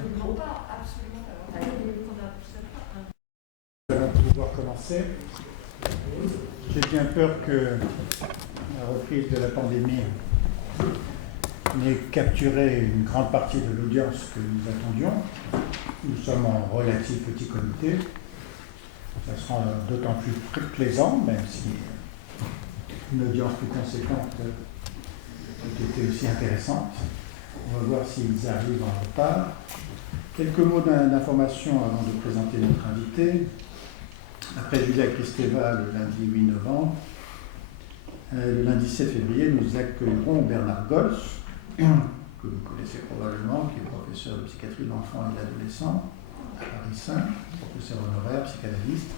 Absolument pas, absolument pas. Nous allons pouvoir commencer. J'ai bien peur que la reprise de la pandémie n'ait capturé une grande partie de l'audience que nous attendions. Nous sommes en relatif petit comité. Ça sera d'autant plus plaisant, même si une audience plus conséquente a été aussi intéressante. On va voir s'ils arrivent en retard. Quelques mots d'information avant de présenter notre invité. Après Julia Kristeva le lundi 8 novembre, le lundi 7 février, nous accueillerons Bernard Gols, que vous connaissez probablement, qui est professeur de psychiatrie de l'enfant et de l'adolescent à Paris 5, professeur honoraire, psychanalyste.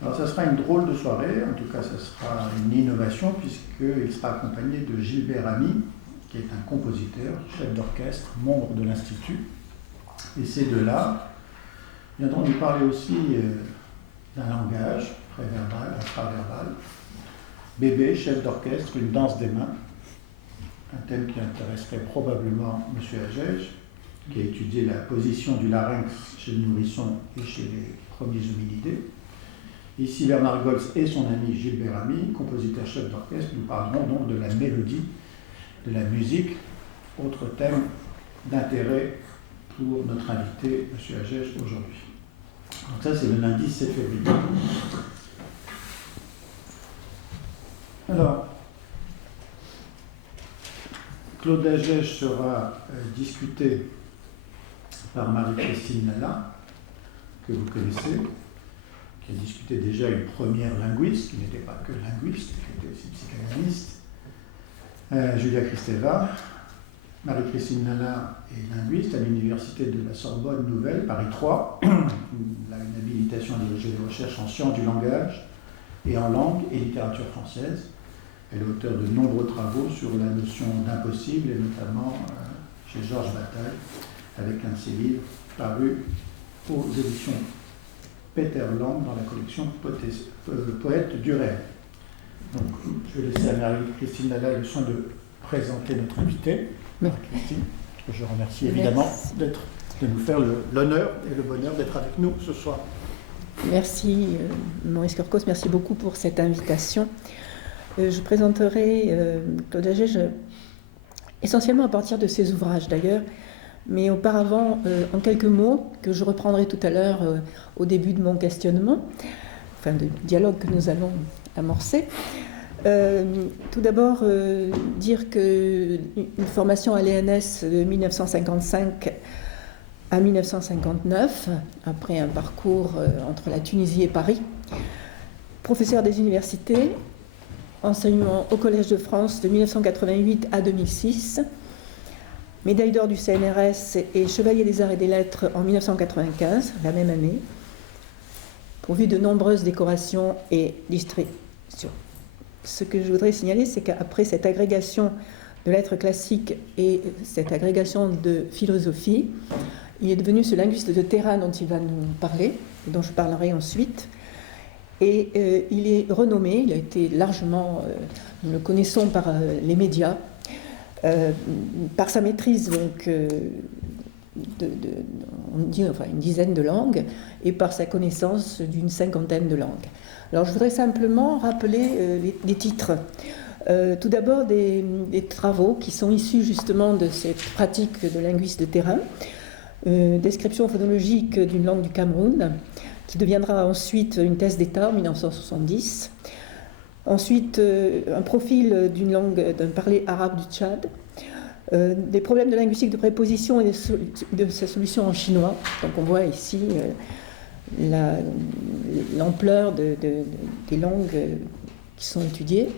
Alors ça sera une drôle de soirée, en tout cas ça sera une innovation puisqu'il sera accompagné de Gilbert Ami, qui est un compositeur, chef d'orchestre, membre de l'Institut. Et ces deux-là viendront nous parler aussi d'un langage préverbal, infraverbal. Bébé, chef d'orchestre, une danse des mains, un thème qui intéresserait probablement M. Agege, qui a étudié la position du larynx chez le nourrisson et chez les premiers hominidés. Ici, Bernard Gols et son ami Gilbert Ami, compositeur chef d'orchestre, nous parlerons donc de la mélodie, de la musique, autre thème d'intérêt pour notre invité, M. Agege, aujourd'hui. Donc ça, c'est le lundi 7 février. Alors, Claude Agege sera discuté par Marie-Christine Nalla, que vous connaissez, qui a discuté déjà une première linguiste, qui n'était pas que linguiste, qui était aussi psychanalyste, Julia Kristeva. Marie-Christine Nalla est linguiste à l'Université de la Sorbonne Nouvelle, Paris 3. Elle a une habilitation à diriger des recherches en sciences du langage et en langue et littérature française. Elle est auteure de nombreux travaux sur la notion d'impossible, et notamment chez Georges Bataille, avec un de ses livres parus aux éditions Peter Lang dans la collection Poètes du rêve. Donc, je vais laisser à Marie-Christine Nalla le soin de présenter notre invité. Marie-Christine, que je remercie évidemment de nous faire l'honneur et le bonheur d'être avec nous ce soir. Merci Maurice Kurkos, merci beaucoup pour cette invitation. Je présenterai Claude Agege essentiellement à partir de ses ouvrages d'ailleurs, mais auparavant en quelques mots que je reprendrai tout à l'heure au début de mon questionnement, enfin de dialogue que nous allons amorcer. Tout d'abord, dire qu'une formation à l'ENS de 1955 à 1959, après un parcours entre la Tunisie et Paris, professeur des universités, enseignement au Collège de France de 1988 à 2006, médaille d'or du CNRS et chevalier des arts et des lettres en 1995, la même année, pourvu de nombreuses décorations et distinctions. Ce que je voudrais signaler, c'est qu'après cette agrégation de lettres classiques et cette agrégation de philosophie, il est devenu ce linguiste de terrain dont il va nous parler, et dont je parlerai ensuite. Et il est renommé, il a été largement, nous le connaissons par les médias, par sa maîtrise donc, on dit enfin, une dizaine de langues, et par sa connaissance d'une cinquantaine de langues. Alors je voudrais simplement rappeler les titres. Tout d'abord des travaux qui sont issus justement de cette pratique de linguiste de terrain, description phonologique d'une langue du Cameroun, qui deviendra ensuite une thèse d'État en 1970. Ensuite, un profil d'une langue, d'un parler arabe du Tchad, des problèmes de linguistique de préposition et de sa solution en chinois. Donc on voit ici l'ampleur des langues qui sont étudiées.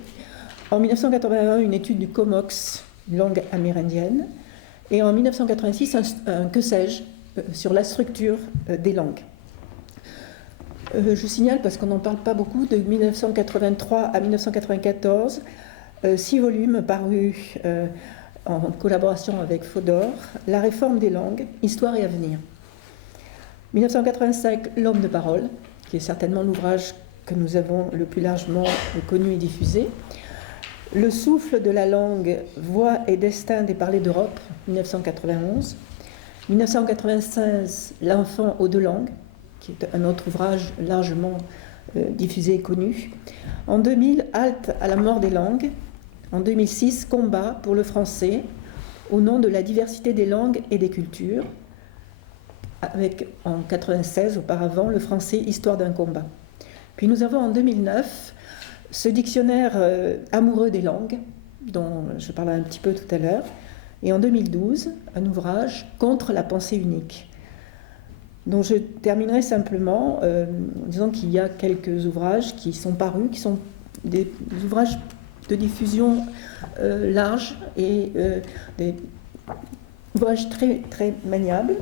En 1981, une étude du Comox, une langue amérindienne. Et en 1986, un que sais-je sur la structure des langues. Je signale, parce qu'on n'en parle pas beaucoup, de 1983 à 1994, 6 volumes parus en collaboration avec Fodor, La réforme des langues, Histoire et avenir. 1985, L'homme de parole, qui est certainement l'ouvrage que nous avons le plus largement connu et diffusé. Le souffle de la langue, voix et destin des parlers d'Europe, 1991. 1996, L'enfant aux deux langues, qui est un autre ouvrage largement diffusé et connu. En 2000, Halte à la mort des langues. En 2006, Combat pour le français, au nom de la diversité des langues et des cultures. Avec, en 1996, auparavant, Le français, histoire d'un combat. Puis nous avons en 2009 ce dictionnaire amoureux des langues, dont je parlais un petit peu tout à l'heure, et en 2012, un ouvrage Contre la pensée unique, dont je terminerai simplement en disant qu'il y a quelques ouvrages qui sont parus, qui sont des ouvrages de diffusion large et des ouvrages très, très maniables,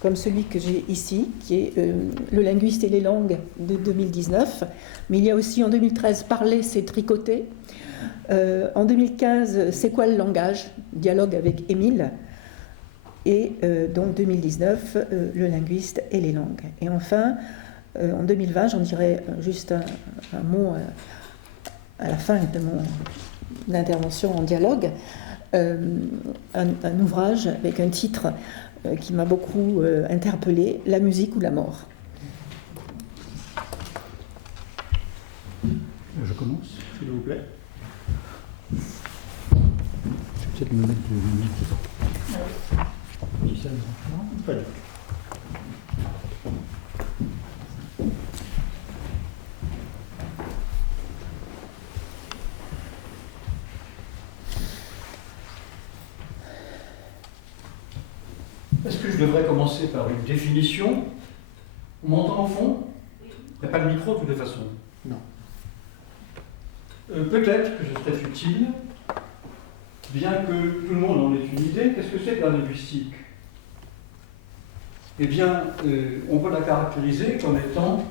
comme celui que j'ai ici, qui est Le linguiste et les langues de 2019. Mais il y a aussi en 2013 Parler, c'est tricoter. En 2015, C'est quoi le langage? Dialogue avec Émile. Et donc 2019, Le linguiste et les langues. Et enfin, en 2020, j'en dirai juste un mot à la fin de mon intervention en dialogue, un ouvrage avec un titre qui m'a beaucoup interpellée, La musique ou la mort. Je commence, s'il vous plaît. Je vais peut-être me mettre de lunettes. Si ça ne pas du tout. Est-ce que je devrais commencer par une définition? On m'entend au fond? Il n'y a pas de micro de toute façon. Non. Peut-être que ce serait utile, bien que tout le monde en ait une idée, qu'est-ce que c'est que la linguistique? Eh bien, on peut la caractériser comme étant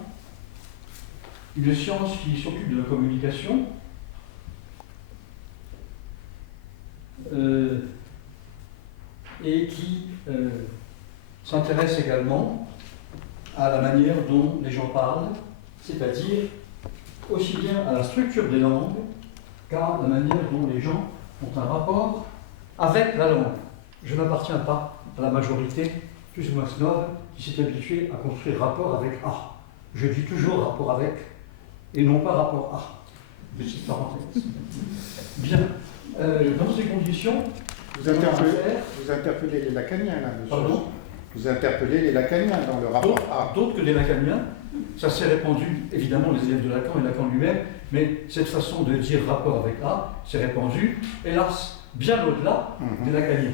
une science qui s'occupe de la communication, et qui s'intéresse également à la manière dont les gens parlent, c'est-à-dire aussi bien à la structure des langues qu'à la manière dont les gens ont un rapport avec la langue. Je n'appartiens pas à la majorité plus ou moins snob qui s'est habituée à construire rapport avec A. Je dis toujours rapport avec et non pas rapport à. Petite parenthèse. Bien. Dans ces conditions, Vous interpellez les lacaniens, là, monsieur. Pardon? Vous interpellez les lacaniens dans le rapport A. D'autres que des lacaniens. Ça s'est répandu, évidemment, les élèves de Lacan et Lacan lui-même, mais cette façon de dire rapport avec A s'est répandue, hélas, bien au-delà des lacaniens.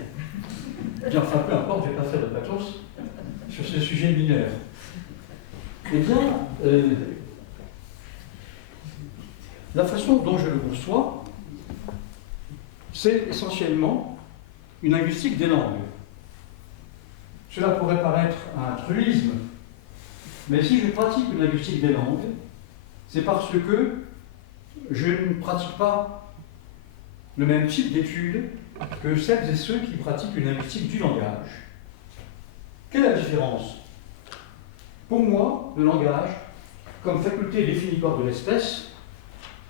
Bien, enfin, peu importe, je ne vais pas faire de pathos sur ces sujets mineurs. Eh bien, la façon dont je le conçois, c'est essentiellement une linguistique des langues. Cela pourrait paraître un truisme, mais si je pratique une linguistique des langues, c'est parce que je ne pratique pas le même type d'études que celles et ceux qui pratiquent une linguistique du langage. Quelle est la différence? Pour moi, le langage, comme faculté définitoire de l'espèce,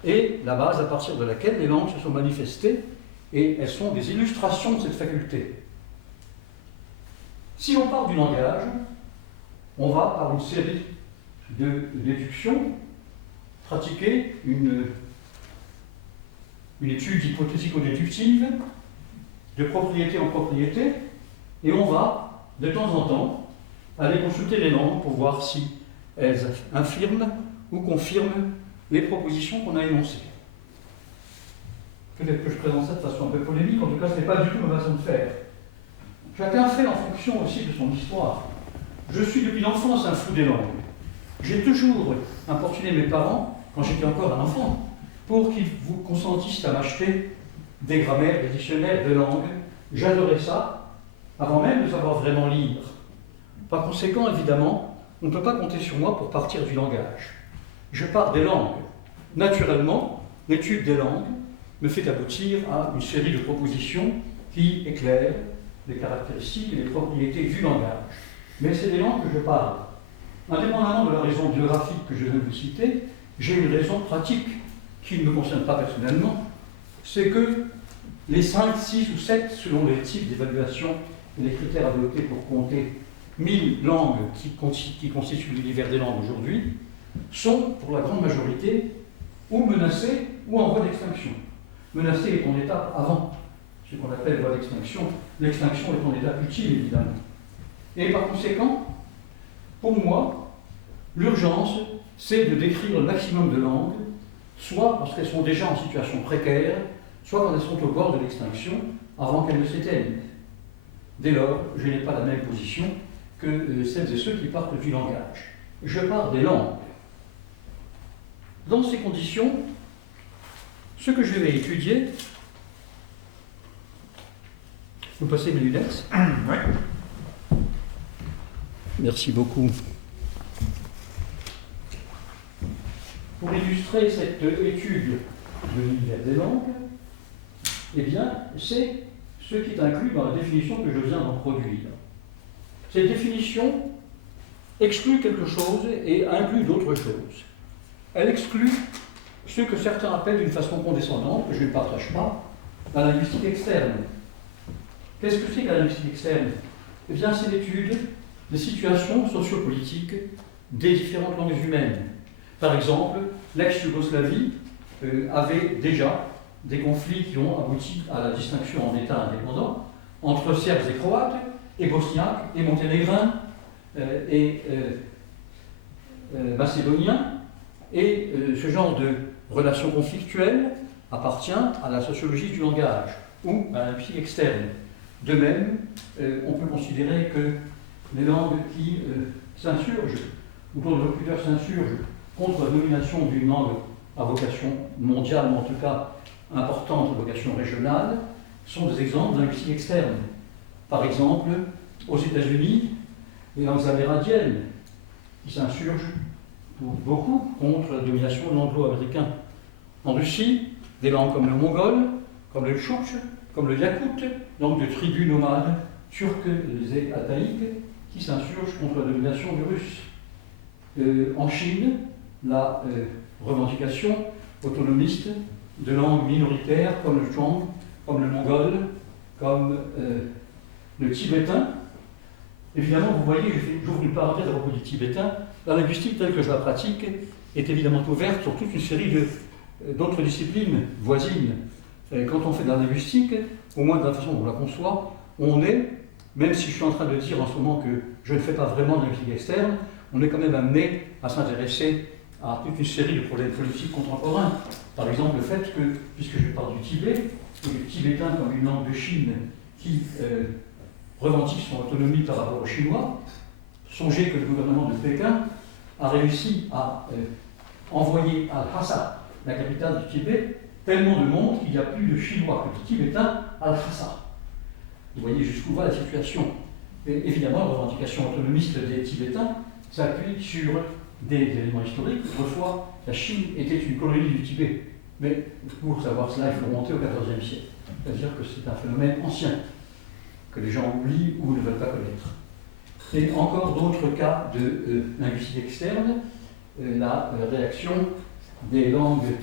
est la base à partir de laquelle les langues se sont manifestées, et elles sont des illustrations de cette faculté. Si on part du langage, on va, par une série de déductions, pratiquer une étude hypothésico-déductive de propriété en propriété, et on va, de temps en temps, aller consulter les langues pour voir si elles infirment ou confirment les propositions qu'on a énoncées. Peut-être que je présente ça de façon un peu polémique, en tout cas, ce n'est pas du tout ma façon de faire. Chacun fait en fonction aussi de son histoire. Je suis depuis l'enfance un fou des langues. J'ai toujours importuné mes parents, quand j'étais encore un enfant, pour qu'ils vous consentissent à m'acheter des grammaires, des dictionnaires de langues. J'adorais ça, avant même de savoir vraiment lire. Par conséquent, évidemment, on ne peut pas compter sur moi pour partir du langage. Je pars des langues. Naturellement, l'étude des langues me fait aboutir à une série de propositions qui éclairent les caractéristiques et les propriétés du langage. Mais c'est des langues que je parle. Indépendamment de la raison biographique que je viens de vous citer, j'ai une raison pratique qui ne me concerne pas personnellement, c'est que les 5, 6 ou 7, selon les types d'évaluation et les critères adoptés pour compter 1000 langues qui constituent l'univers des langues aujourd'hui, sont, pour la grande majorité, ou menacées ou en voie d'extinction. Menacées est en étape avant ce qu'on appelle voie d'extinction. L'extinction est en étape utile, évidemment. Et par conséquent, pour moi, l'urgence, c'est de décrire le maximum de langues, soit parce qu'elles sont déjà en situation précaire, soit quand elles sont au bord de l'extinction, avant qu'elles ne s'éteignent. Dès lors, je n'ai pas la même position que celles et ceux qui partent du langage. Je pars des langues. Dans ces conditions, ce que je vais étudier, vous passez mes lunettes. Oui. Merci beaucoup. Pour illustrer cette étude de l'univers des langues, eh bien, c'est ce qui est inclus dans la définition que je viens d'en produire. Cette définition exclut quelque chose et inclut d'autres choses. Elle exclut ce que certains appellent d'une façon condescendante, que je ne partage pas, la linguistique externe. Qu'est-ce que c'est que la linguistique externe? Eh bien, c'est l'étude des situations sociopolitiques des différentes langues humaines. Par exemple, l'ex-Yougoslavie avait déjà des conflits qui ont abouti à la distinction en États indépendants entre Serbes et Croates, et Bosniaques, et Monténégrins, et Macédoniens. Et ce genre de relation conflictuelle appartient à la sociologie du langage ou à la linguistique externe. De même, on peut considérer que les langues qui s'insurgent, ou dont le locuteur s'insurge contre la domination d'une langue à vocation mondiale, ou en tout cas importante vocation régionale, sont des exemples de linguistique externe. Par exemple, aux États-Unis, les langues amérindiennes qui s'insurgent pour beaucoup contre la domination de l'anglo-américain. En Russie, des langues comme le mongol, comme le tchouk, comme le yakoute, langues de tribus nomades turques et ataïques qui s'insurgent contre la domination du russe. En Chine, la revendication autonomiste de langues minoritaires comme le zhuang, comme le mongol, comme le tibétain. Évidemment, vous voyez, j'ouvre une parenthèse à propos du tibétain, la linguistique telle que je la pratique est évidemment ouverte sur toute une série d'autres disciplines voisines. Quand on fait de la linguistique, au moins de la façon dont on la conçoit, on est, même si je suis en train de dire en ce moment que je ne fais pas vraiment de linguistique externe, on est quand même amené à s'intéresser à toute une série de problèmes politiques contemporains. Par exemple, le fait que, puisque je parle du Tibet, et le tibétain comme une langue de Chine qui revendique son autonomie par rapport aux Chinois, songez que le gouvernement de Pékin a réussi à envoyer à Lhasa, la capitale du Tibet, tellement de monde qu'il n'y a plus de Chinois que de Tibétains à Lhasa. Vous voyez jusqu'où va la situation. Et évidemment, la revendication autonomiste des Tibétains s'appuie sur des éléments historiques. Autrefois, la Chine était une colonie du Tibet. Mais pour savoir cela, il faut remonter au XIVe siècle. C'est-à-dire que c'est un phénomène ancien, que les gens oublient ou ne veulent pas connaître. Et encore d'autres cas de linguistique externe, la réaction des langues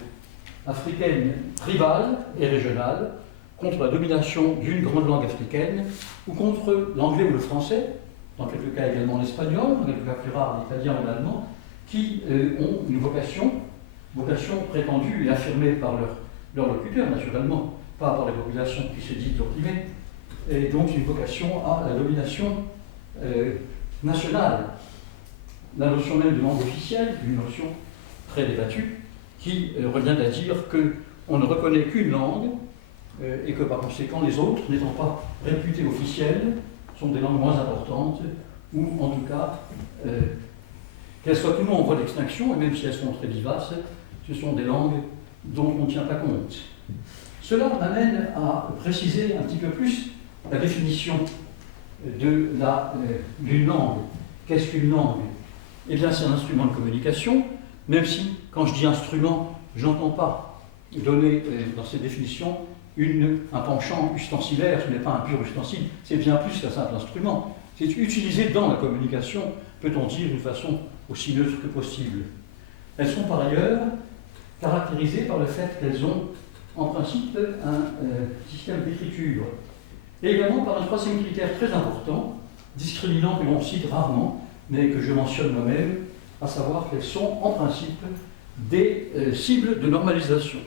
africaines rivales et régionales contre la domination d'une grande langue africaine, ou contre l'anglais ou le français, dans quelques cas également l'espagnol, dans quelques cas plus rares l'italien ou l'allemand, qui ont une vocation prétendue et affirmée par leurs locuteurs, naturellement, pas par les populations qui se disent opprimées, et donc une vocation à la domination nationale. La notion même de langue officielle, une notion très débattue, qui revient à dire qu'on ne reconnaît qu'une langue, et que par conséquent les autres, n'étant pas réputées officielles, sont des langues moins importantes, ou en tout cas, qu'elles soient tout le monde en voie d'extinction, et même si elles sont très vivaces, ce sont des langues dont on ne tient pas compte. Cela m'amène à préciser un petit peu plus la définition d'une langue. Qu'est-ce qu'une langue? Eh bien, c'est un instrument de communication, même si, quand je dis instrument, je n'entends pas donner dans cette définition un penchant ustensilaire. Ce n'est pas un pur ustensile, c'est bien plus qu'un simple instrument. C'est utilisé dans la communication, peut-on dire, d'une façon aussi neutre que possible. Elles sont par ailleurs caractérisées par le fait qu'elles ont en principe un système d'écriture et également par un troisième critère très important, discriminant que l'on cite rarement, mais que je mentionne moi-même, à savoir qu'elles sont en principe des cibles de normalisation.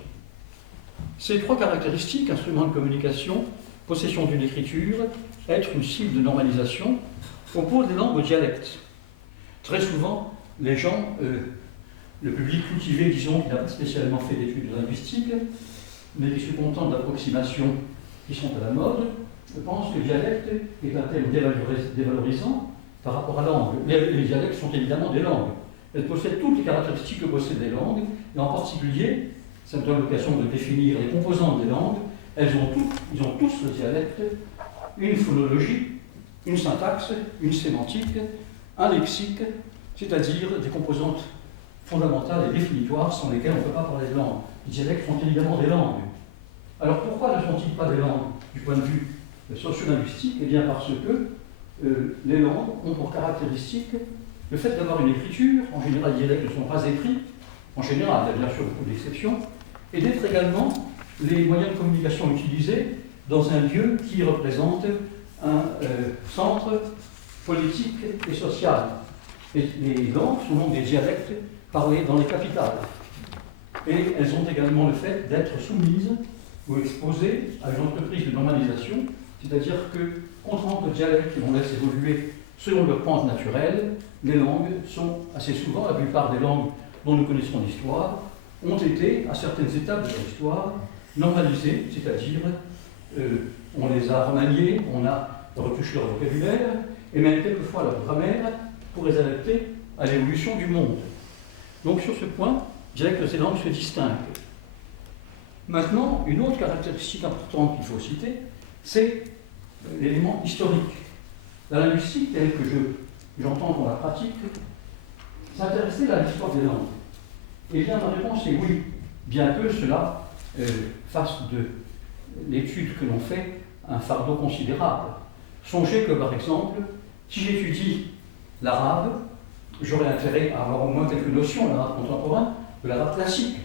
Ces trois caractéristiques, instrument de communication, possession d'une écriture, être une cible de normalisation, opposent des langues aux dialectes. Très souvent, les gens, le public cultivé, disons, qui n'a pas spécialement fait d'études linguistiques, mais qui se contente d'approximations qui sont à la mode, pense que le dialecte est un terme dévalorisant par rapport à la langue. Les dialectes sont évidemment des langues. Elles possèdent toutes les caractéristiques que possèdent les langues, et en particulier, ça me donne l'occasion de définir les composantes des langues, ils ont tous le dialecte, une phonologie, une syntaxe, une sémantique, un lexique, c'est-à-dire des composantes fondamentales et définitoires sans lesquelles on ne peut pas parler de langue. Les dialectes sont évidemment des langues. Alors pourquoi ne sont-ils pas des langues du point de vue sociolinguistique? Eh bien parce que les langues ont pour caractéristique le fait d'avoir une écriture. En général, les dialectes ne sont pas écrits, en général, il y a bien sûr beaucoup d'exceptions, et d'être également les moyens de communication utilisés dans un lieu qui représente un centre politique et social. Et les langues sont donc des dialectes parlés dans les capitales. Et elles ont également le fait d'être soumises ou exposées à une entreprise de normalisation, c'est-à-dire que, contrairement aux dialectes que l'on laisse évoluer selon leur pente naturelle, les langues sont assez souvent, la plupart des langues dont nous connaissons l'histoire, ont été, à certaines étapes de leur histoire, normalisées, c'est-à-dire on les a remaniées, on a retouché leur vocabulaire, et même quelquefois leur grammaire, pour les adapter à l'évolution du monde. Donc sur ce point, je dirais que ces langues se distinguent. Maintenant, une autre caractéristique importante qu'il faut citer, c'est l'élément historique. La linguistique, telle que j'entends qu'on la pratique, s'intéresser à l'histoire des langues. Eh bien, ma réponse est oui, bien que cela fasse de l'étude que l'on fait un fardeau considérable. Songez que, par exemple, si j'étudie l'arabe, j'aurais intérêt à avoir au moins quelques notions de l'arabe contemporain, de l'arabe classique.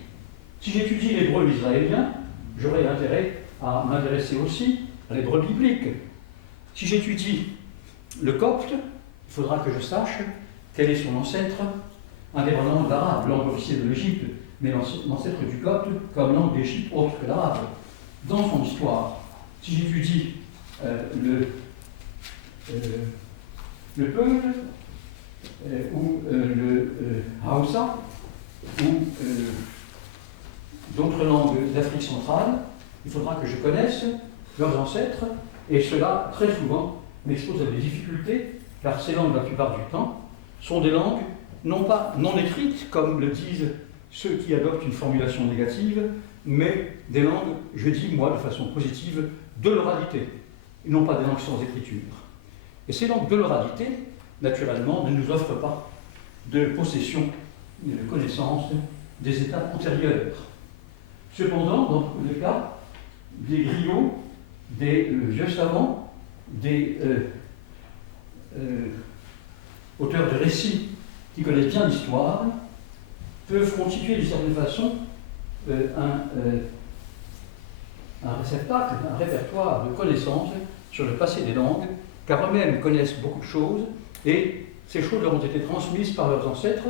Si j'étudie l'hébreu israélien, j'aurais intérêt à m'intéresser aussi à l'hébreu biblique. Si j'étudie le copte, il faudra que je sache quel est son ancêtre, indépendamment de l'arabe, langue officielle de l'Égypte, mais l'ancêtre du copte comme langue d'Égypte autre que l'arabe. Dans son histoire, si j'étudie le Peul, ou le Hausa, ou d'autres langues d'Afrique centrale, il faudra que je connaisse leurs ancêtres, et cela, très souvent, m'expose à des difficultés, car ces langues, la plupart du temps, sont des langues non pas non écrites, comme le disent ceux qui adoptent une formulation négative, mais des langues, je dis moi de façon positive, de l'oralité, et non pas des langues sans écriture. Et ces langues de l'oralité, naturellement, ne nous offrent pas de possession et de connaissance des étapes antérieures. Cependant, dans beaucoup de cas, des griots, des vieux savants, des auteurs de récits qui connaissent bien l'histoire, peuvent constituer d'une certaine façon un réceptacle, un répertoire de connaissances sur le passé des langues, car eux-mêmes connaissent beaucoup de choses, et ces choses leur ont été transmises par leurs ancêtres,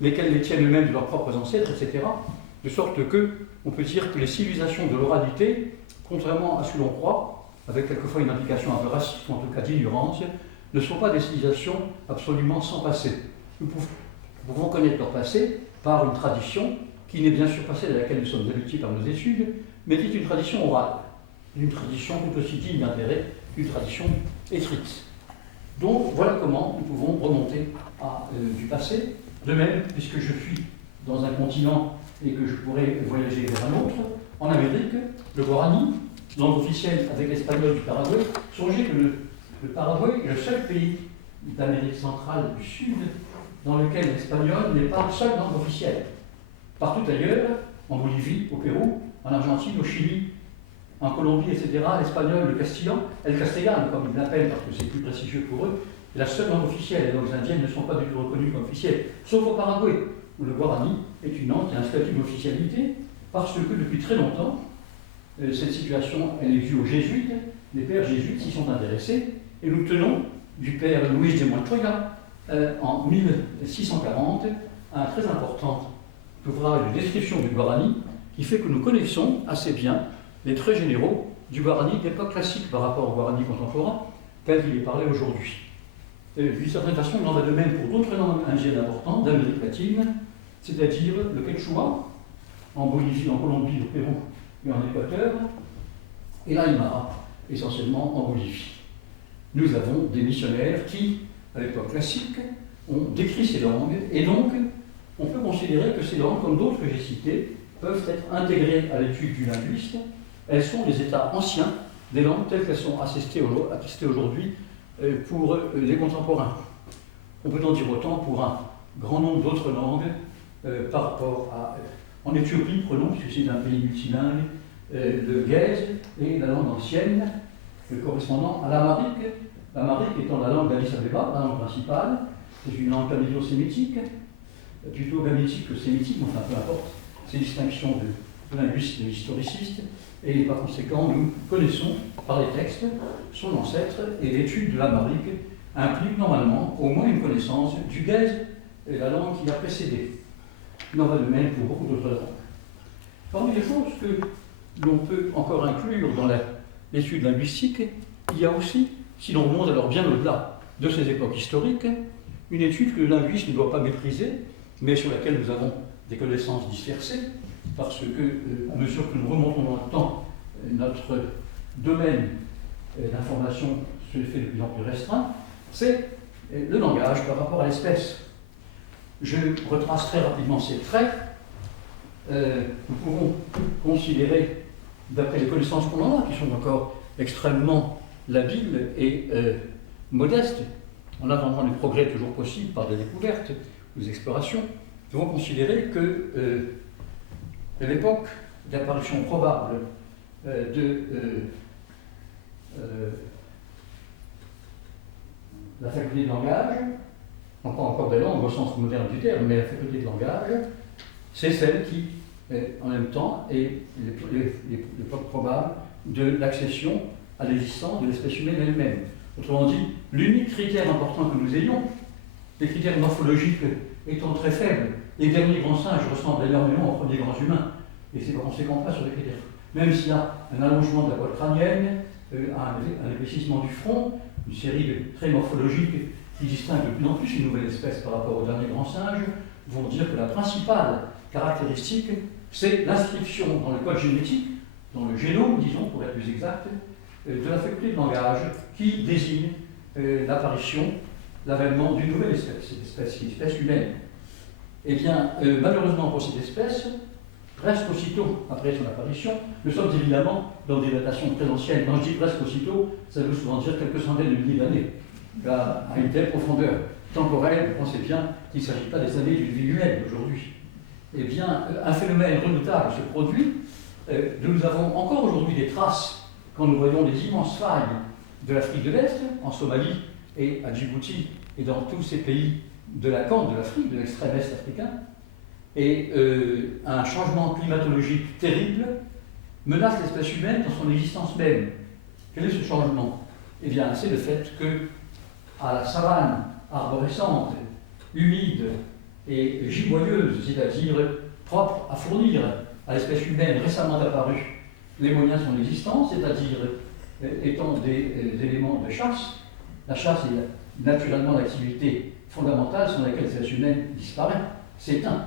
lesquels les tiennent eux-mêmes de leurs propres ancêtres, etc. De sorte que, on peut dire que les civilisations de l'oralité, contrairement à ce que l'on croit, avec quelquefois une implication un peu raciste, ou en tout cas d'ignorance, ne sont pas des civilisations absolument sans passé. Nous pouvons connaître leur passé par une tradition qui n'est bien sûr pas celle à laquelle nous sommes habitués par nos études, mais qui est une tradition orale, une tradition tout aussi digne d'intérêt qu'une tradition écrite. Donc voilà comment nous pouvons remonter du passé. De même, puisque je suis dans un continent et que je pourrais voyager vers un autre, en Amérique, le Guarani, langue officielle avec l'espagnol du Paraguay, songez que le Paraguay est le seul pays d'Amérique centrale du Sud dans lequel l'espagnol n'est pas la seule langue officielle. Partout ailleurs, en Bolivie, au Pérou, en Argentine, au Chili, en Colombie, etc., l'espagnol, le castillan, el castellano, comme ils l'appellent parce que c'est plus prestigieux pour eux, est la seule langue officielle. Les langues indiennes ne sont pas du tout reconnues comme officielles, sauf au Paraguay, où le Guarani est une langue qui a un statut d'officialité, parce que depuis très longtemps, cette situation elle est due aux jésuites, les pères jésuites s'y sont intéressés, et nous tenons du père Luis de Montoya en 1640 un très important ouvrage de description du Guarani qui fait que nous connaissons assez bien les traits généraux du Guarani d'époque classique par rapport au Guarani contemporain tel qu'il est parlé aujourd'hui. D'une certaine façon, il en va de même pour d'autres langues indigènes importantes d'Amérique latine, c'est-à-dire le quechua, en Bolivie, en Colombie, au Pérou et en Équateur, et l'aïmara, essentiellement en Bolivie. Nous avons des missionnaires qui, à l'époque classique, ont décrit ces langues, et donc on peut considérer que ces langues, comme d'autres que j'ai citées, peuvent être intégrées à l'étude du linguiste. Elles sont les états anciens des langues telles qu'elles sont attestées aujourd'hui pour les contemporains. On peut en dire autant pour un grand nombre d'autres langues par rapport à... En Éthiopie, prenons, puisque c'est un pays multilingue, le Gèze et la langue ancienne correspondant à l'amharique. L'amharique étant la langue d'Addis Abeba, la langue principale, c'est une langue gamédio-sémitique, plutôt gamétique que sémitique, mais enfin peu importe, ces distinctions de linguistes et d'historicistes, et par conséquent nous connaissons par les textes son ancêtre, et l'étude de l'amharique implique normalement au moins une connaissance du Gèze, la langue qui l'a précédé. Il en va de même pour beaucoup d'autres langues. Parmi les choses que l'on peut encore inclure dans l'étude linguistique, il y a aussi, si l'on remonte alors bien au-delà de ces époques historiques, une étude que le linguiste ne doit pas mépriser, mais sur laquelle nous avons des connaissances dispersées, parce que, à mesure que nous remontons dans le temps, notre domaine d'information se fait de plus en plus restreint, c'est le langage par rapport à l'espèce. Je retrace très rapidement ces traits. Nous pouvons considérer, d'après les connaissances qu'on en a, qui sont encore extrêmement labiles et modestes, en attendant les progrès toujours possibles par des découvertes, des explorations, nous devons considérer que l'époque d'apparition probable de la faculté de langage, non pas encore des langues au sens moderne du terme, mais la faculté de langage, c'est celle qui, en même temps, est l'époque probable de l'accession à l'existence de l'espèce humaine elle-même. Autrement dit, l'unique critère important que nous ayons, les critères morphologiques étant très faibles, les derniers grands singes ressemblent énormément aux premiers grands humains, et c'est par conséquent pas sur les critères. Même s'il y a un allongement de la boîte crânienne, un épaississement du front, une série de traits morphologiques qui distinguent de plus en plus une nouvelle espèce par rapport aux derniers grands singes, vont dire que la principale caractéristique, c'est l'inscription dans le code génétique, dans le génome, disons, pour être plus exact, de la faculté de langage qui désigne l'apparition, l'avènement d'une nouvelle espèce, cette espèce humaine. Eh bien, malheureusement pour cette espèce, presque aussitôt après son apparition, nous sommes évidemment dans des datations très anciennes. Quand je dis presque aussitôt, ça veut souvent dire quelques centaines de milliers d'années, à une telle profondeur temporelle, pensez bien qu'il ne s'agit pas des années d'une vie humaine aujourd'hui. Eh bien, un phénomène redoutable se produit. Nous avons encore aujourd'hui des traces, quand nous voyons les immenses failles de l'Afrique de l'Est, en Somalie et à Djibouti, et dans tous ces pays de la Corne de l'Afrique, de l'extrême est africain, et un changement climatologique terrible menace l'espèce humaine dans son existence même. Quel est ce changement? Eh bien, c'est le fait que, à la savane arborescente, humide et giboyeuse, c'est-à-dire propre à fournir à l'espèce humaine récemment apparue les moyens de son existence, c'est-à-dire étant des éléments de chasse. La chasse est naturellement l'activité fondamentale sans laquelle l'espèce humaine disparaît, s'éteint.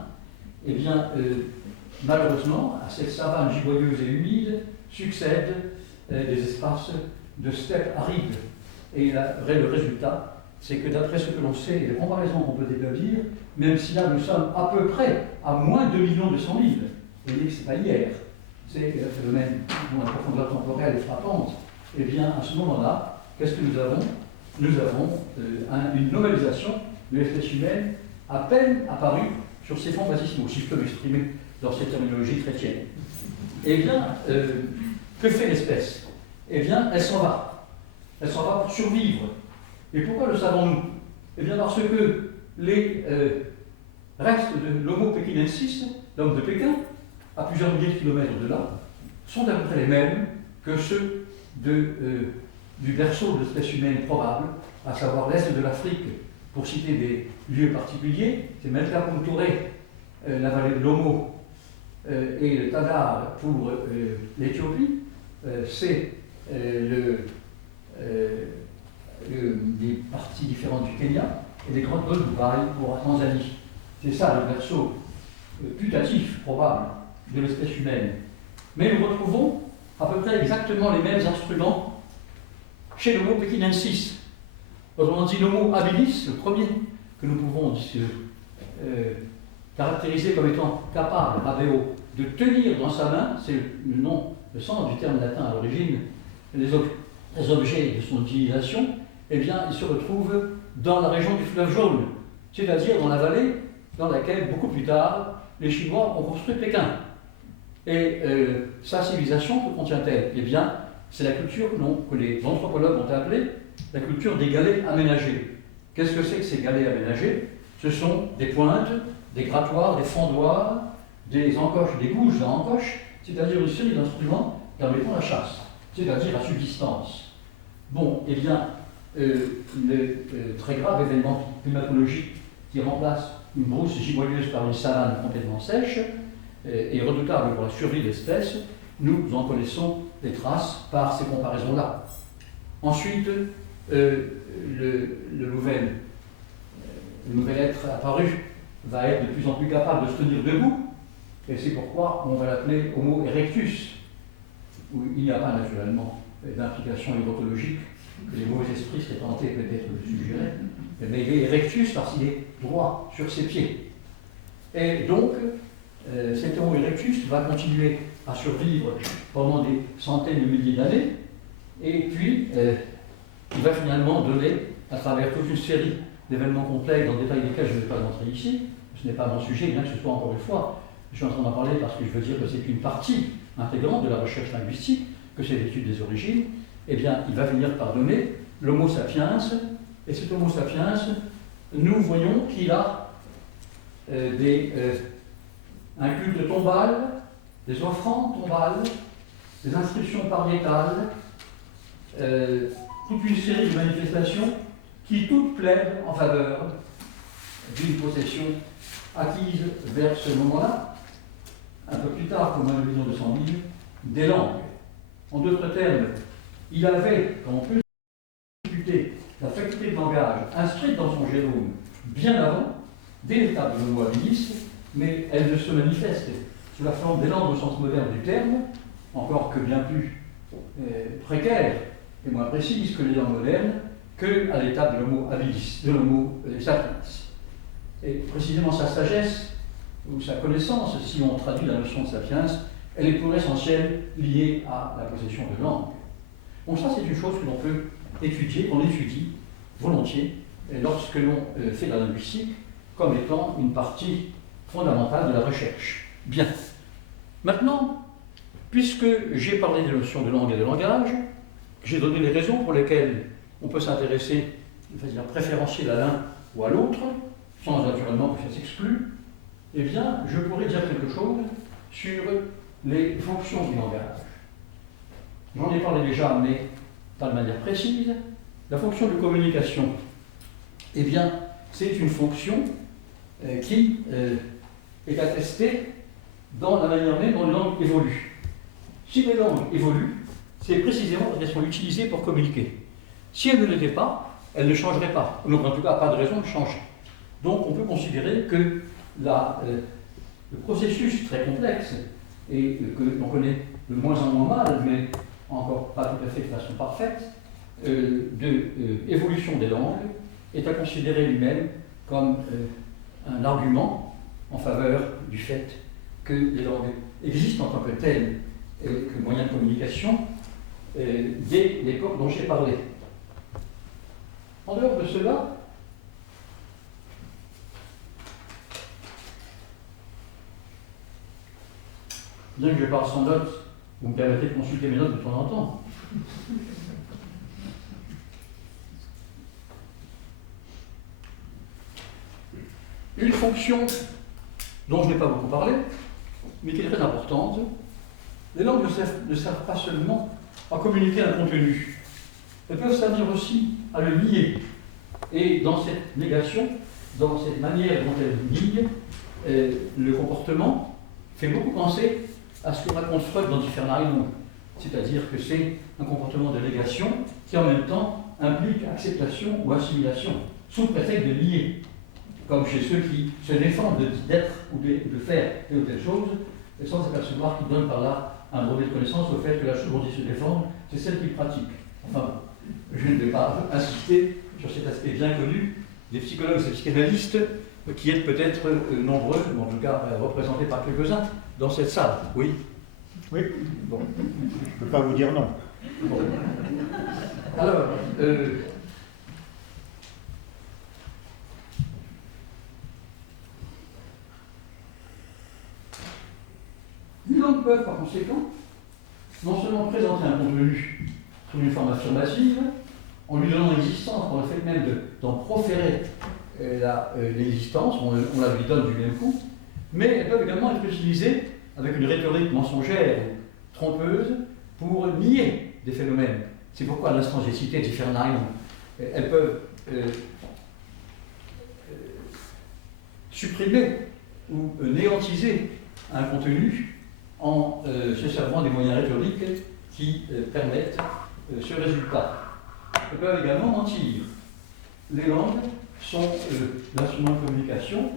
Eh bien, malheureusement, à cette savane giboyeuse et humide succèdent des espaces de steppes arides. Et le résultat, c'est que d'après ce que l'on sait et les comparaisons qu'on peut établir, même si là nous sommes à peu près à moins de 2 200 000, vous voyez que ce n'est pas hier, c'est un phénomène dont la profondeur temporelle est frappante, eh bien à ce moment-là, qu'est-ce que nous avons? Nous avons une normalisation de l'espèce humaine à peine apparue sur ces fonds baptismaux, si je peux m'exprimer dans cette terminologie chrétienne. Eh bien, que fait l'espèce? Eh bien, elle s'en va. Elle s'en va pour survivre. Et pourquoi le savons-nous? Eh bien, parce que les restes de l'Homo pekinensis, l'homme de Pékin, à plusieurs milliers de kilomètres de là, sont à peu près les mêmes que ceux du berceau de l'espèce humaine probable, à savoir l'Est de l'Afrique, pour citer des lieux particuliers. C'est Melkapum Touré, la vallée de l'Omo, et le Tadar pour l'Éthiopie. C'est des parties différentes du Kenya, et les grottes de Dubaï pour la Tanzanie. C'est ça le berceau putatif probable de l'espèce humaine. Mais nous retrouvons à peu près exactement les mêmes instruments chez l'Homo pekinensis. Autrement dit, l'Homo habilis, le premier que nous pouvons caractériser comme étant capable, ABO, de tenir dans sa main, c'est le sens du terme latin à l'origine, les objets de son utilisation, eh bien, il se retrouve dans la région du fleuve Jaune, c'est-à-dire dans la vallée dans laquelle, beaucoup plus tard, les Chinois ont construit Pékin. Et sa civilisation, que contient-elle? Eh bien, c'est la culture que les anthropologues ont appelée la culture des galets aménagés. Qu'est-ce que c'est que ces galets aménagés? Ce sont des pointes, des grattoirs, des fendoirs, des encoches, des bouches à encoches, c'est-à-dire une série d'instruments permettant la chasse, c'est-à-dire la subsistance. Bon, eh bien, le très grave événement climatologique qui remplace une brousse gimoyeuse par une savane complètement sèche et redoutable pour la survie de l'espèce, nous en connaissons des traces par ces comparaisons-là. Ensuite, le nouvel être apparu va être de plus en plus capable de se tenir debout, et c'est pourquoi on va l'appeler Homo erectus, où il n'y a pas naturellement d'implication hydrologique que les mauvais esprits seraient tentés peut-être de suggérer, mais il est erectus parce qu'il est droit sur ses pieds. Et donc, cet Homo erectus va continuer à survivre pendant des centaines de milliers d'années, et puis il va finalement donner, à travers toute une série d'événements complexes, dans le détail desquels je ne vais pas entrer ici, ce n'est pas mon sujet, bien que ce soit encore une fois, je suis en train d'en parler parce que je veux dire que c'est une partie intégrante de la recherche linguistique, que c'est l'étude des origines, eh bien, il va finir par donner l'Homo sapiens, et cet Homo sapiens, nous voyons qu'il a un culte tombal, des offrandes tombales, des inscriptions pariétales, toute une série de manifestations qui toutes plaident en faveur d'une possession acquise vers ce moment-là, un peu plus tard, comme un million 200 000, des langues. En d'autres termes, il avait, comme on peut discuter, la faculté de langage inscrite dans son génome bien avant, dès l'étape de l'Homo habilis, mais elle ne se manifeste sous la forme des langues au sens moderne du terme, encore que bien plus précaire et moins précise que les langues modernes, qu'à l'étape de l'Homo habilis, de l'Homo sapiens. Et précisément sa sagesse, ou sa connaissance, si on traduit la notion de sapiens, elle est pour l'essentiel liée à la possession de langue. Donc ça, c'est une chose que l'on peut étudier, qu'on étudie volontiers, lorsque l'on fait la linguistique, comme étant une partie fondamentale de la recherche. Bien. Maintenant, puisque j'ai parlé des notions de langue et de langage, j'ai donné les raisons pour lesquelles on peut s'intéresser de façon préférentielle à l'un ou à l'autre, sans naturellement que ça s'exclue, eh bien, je pourrais dire quelque chose sur les fonctions du langage. J'en ai parlé déjà, mais pas de manière précise. La fonction de communication, eh bien, c'est une fonction qui est attestée dans la manière même dont les langues évoluent. Si les langues évoluent, c'est précisément parce qu'elles sont utilisées pour communiquer. Si elles ne l'étaient pas, elles ne changeraient pas. Donc, en tout cas, pas de raison de changer. Donc, on peut considérer que le processus très complexe, et que l'on connaît de moins en moins mal, mais encore pas tout à fait de façon parfaite, d'évolution des langues, est à considérer lui-même comme un argument en faveur du fait que les langues existent en tant que telles et que moyens de communication dès l'époque dont j'ai parlé. En dehors de cela, bien que je parle sans notes, vous me permettez de consulter mes notes de temps en temps. Une fonction dont je n'ai pas beaucoup parlé, mais qui est très importante, les langues ne servent pas seulement à communiquer un contenu. Elles peuvent servir aussi à le nier. Et dans cette négation, dans cette manière dont elles nient, le comportement fait beaucoup penser à ce que raconte Freud dans Die Verneinung. C'est-à-dire que c'est un comportement de négation qui en même temps implique acceptation ou assimilation, sous prétexte de nier. Comme chez ceux qui se défendent d'être ou de faire telle ou telle chose, sans s'apercevoir qu'ils donnent par là un brevet de connaissance au fait que la chose dont ils se défendent, c'est celle qu'ils pratiquent. Enfin, je ne vais pas insister sur cet aspect bien connu des psychologues et psychanalystes qui est peut-être nombreux, ou en tout cas représentés par quelques-uns, dans cette salle. Oui. Oui. Bon. Je ne peux pas vous dire non. Bon. Alors, les langues peuvent par conséquent non seulement présenter un contenu sous une forme affirmative, en lui donnant existence par le fait même d'en proférer l'existence, on la lui donne du même coup, mais elles peuvent également être utilisées avec une rhétorique mensongère ou trompeuse pour nier des phénomènes. C'est pourquoi à l'instant j'ai cité Die Verneinung. Elles peuvent supprimer ou néantiser un contenu en se servant des moyens rhétoriques qui permettent ce résultat. Elles peuvent également mentir. Les langues sont l'instrument de communication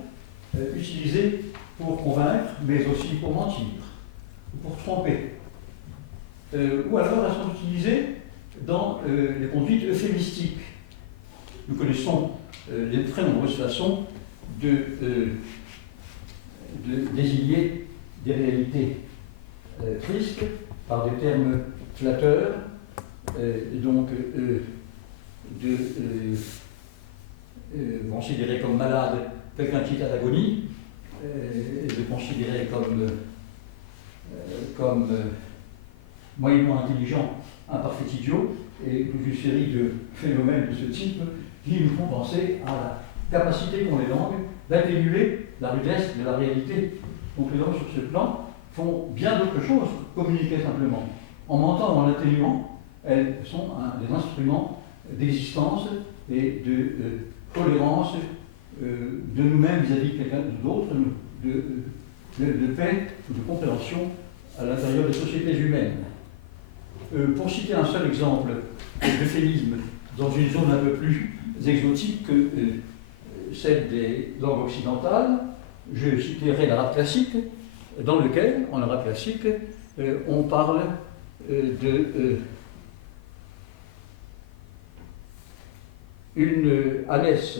utilisé pour convaincre, mais aussi pour mentir, ou pour tromper. Ou alors elles sont utilisées dans les conduites euphémistiques. Nous connaissons les très nombreuses façons de désigner des réalités tristes par des termes flatteurs, donc considérer comme malade quelqu'un qui est à l'agonie, de considérer comme moyennement intelligent un parfait idiot, et toute une série de phénomènes de ce type qui nous font penser à la capacité qu'ont les langues d'atténuer la rudesse de la réalité. Donc les langues sur ce plan font bien d'autres choses que communiquer simplement. En mentant ou en atténuant, elles sont des instruments d'existence et de tolérance de nous-mêmes vis-à-vis de quelqu'un d'autre, de paix ou de compréhension à l'intérieur des sociétés humaines. Pour citer un seul exemple d'euphémisme dans une zone un peu plus exotique que celle des langues occidentales, je citerai l'arabe classique, dans lequel, en arabe classique, on parle une ânesse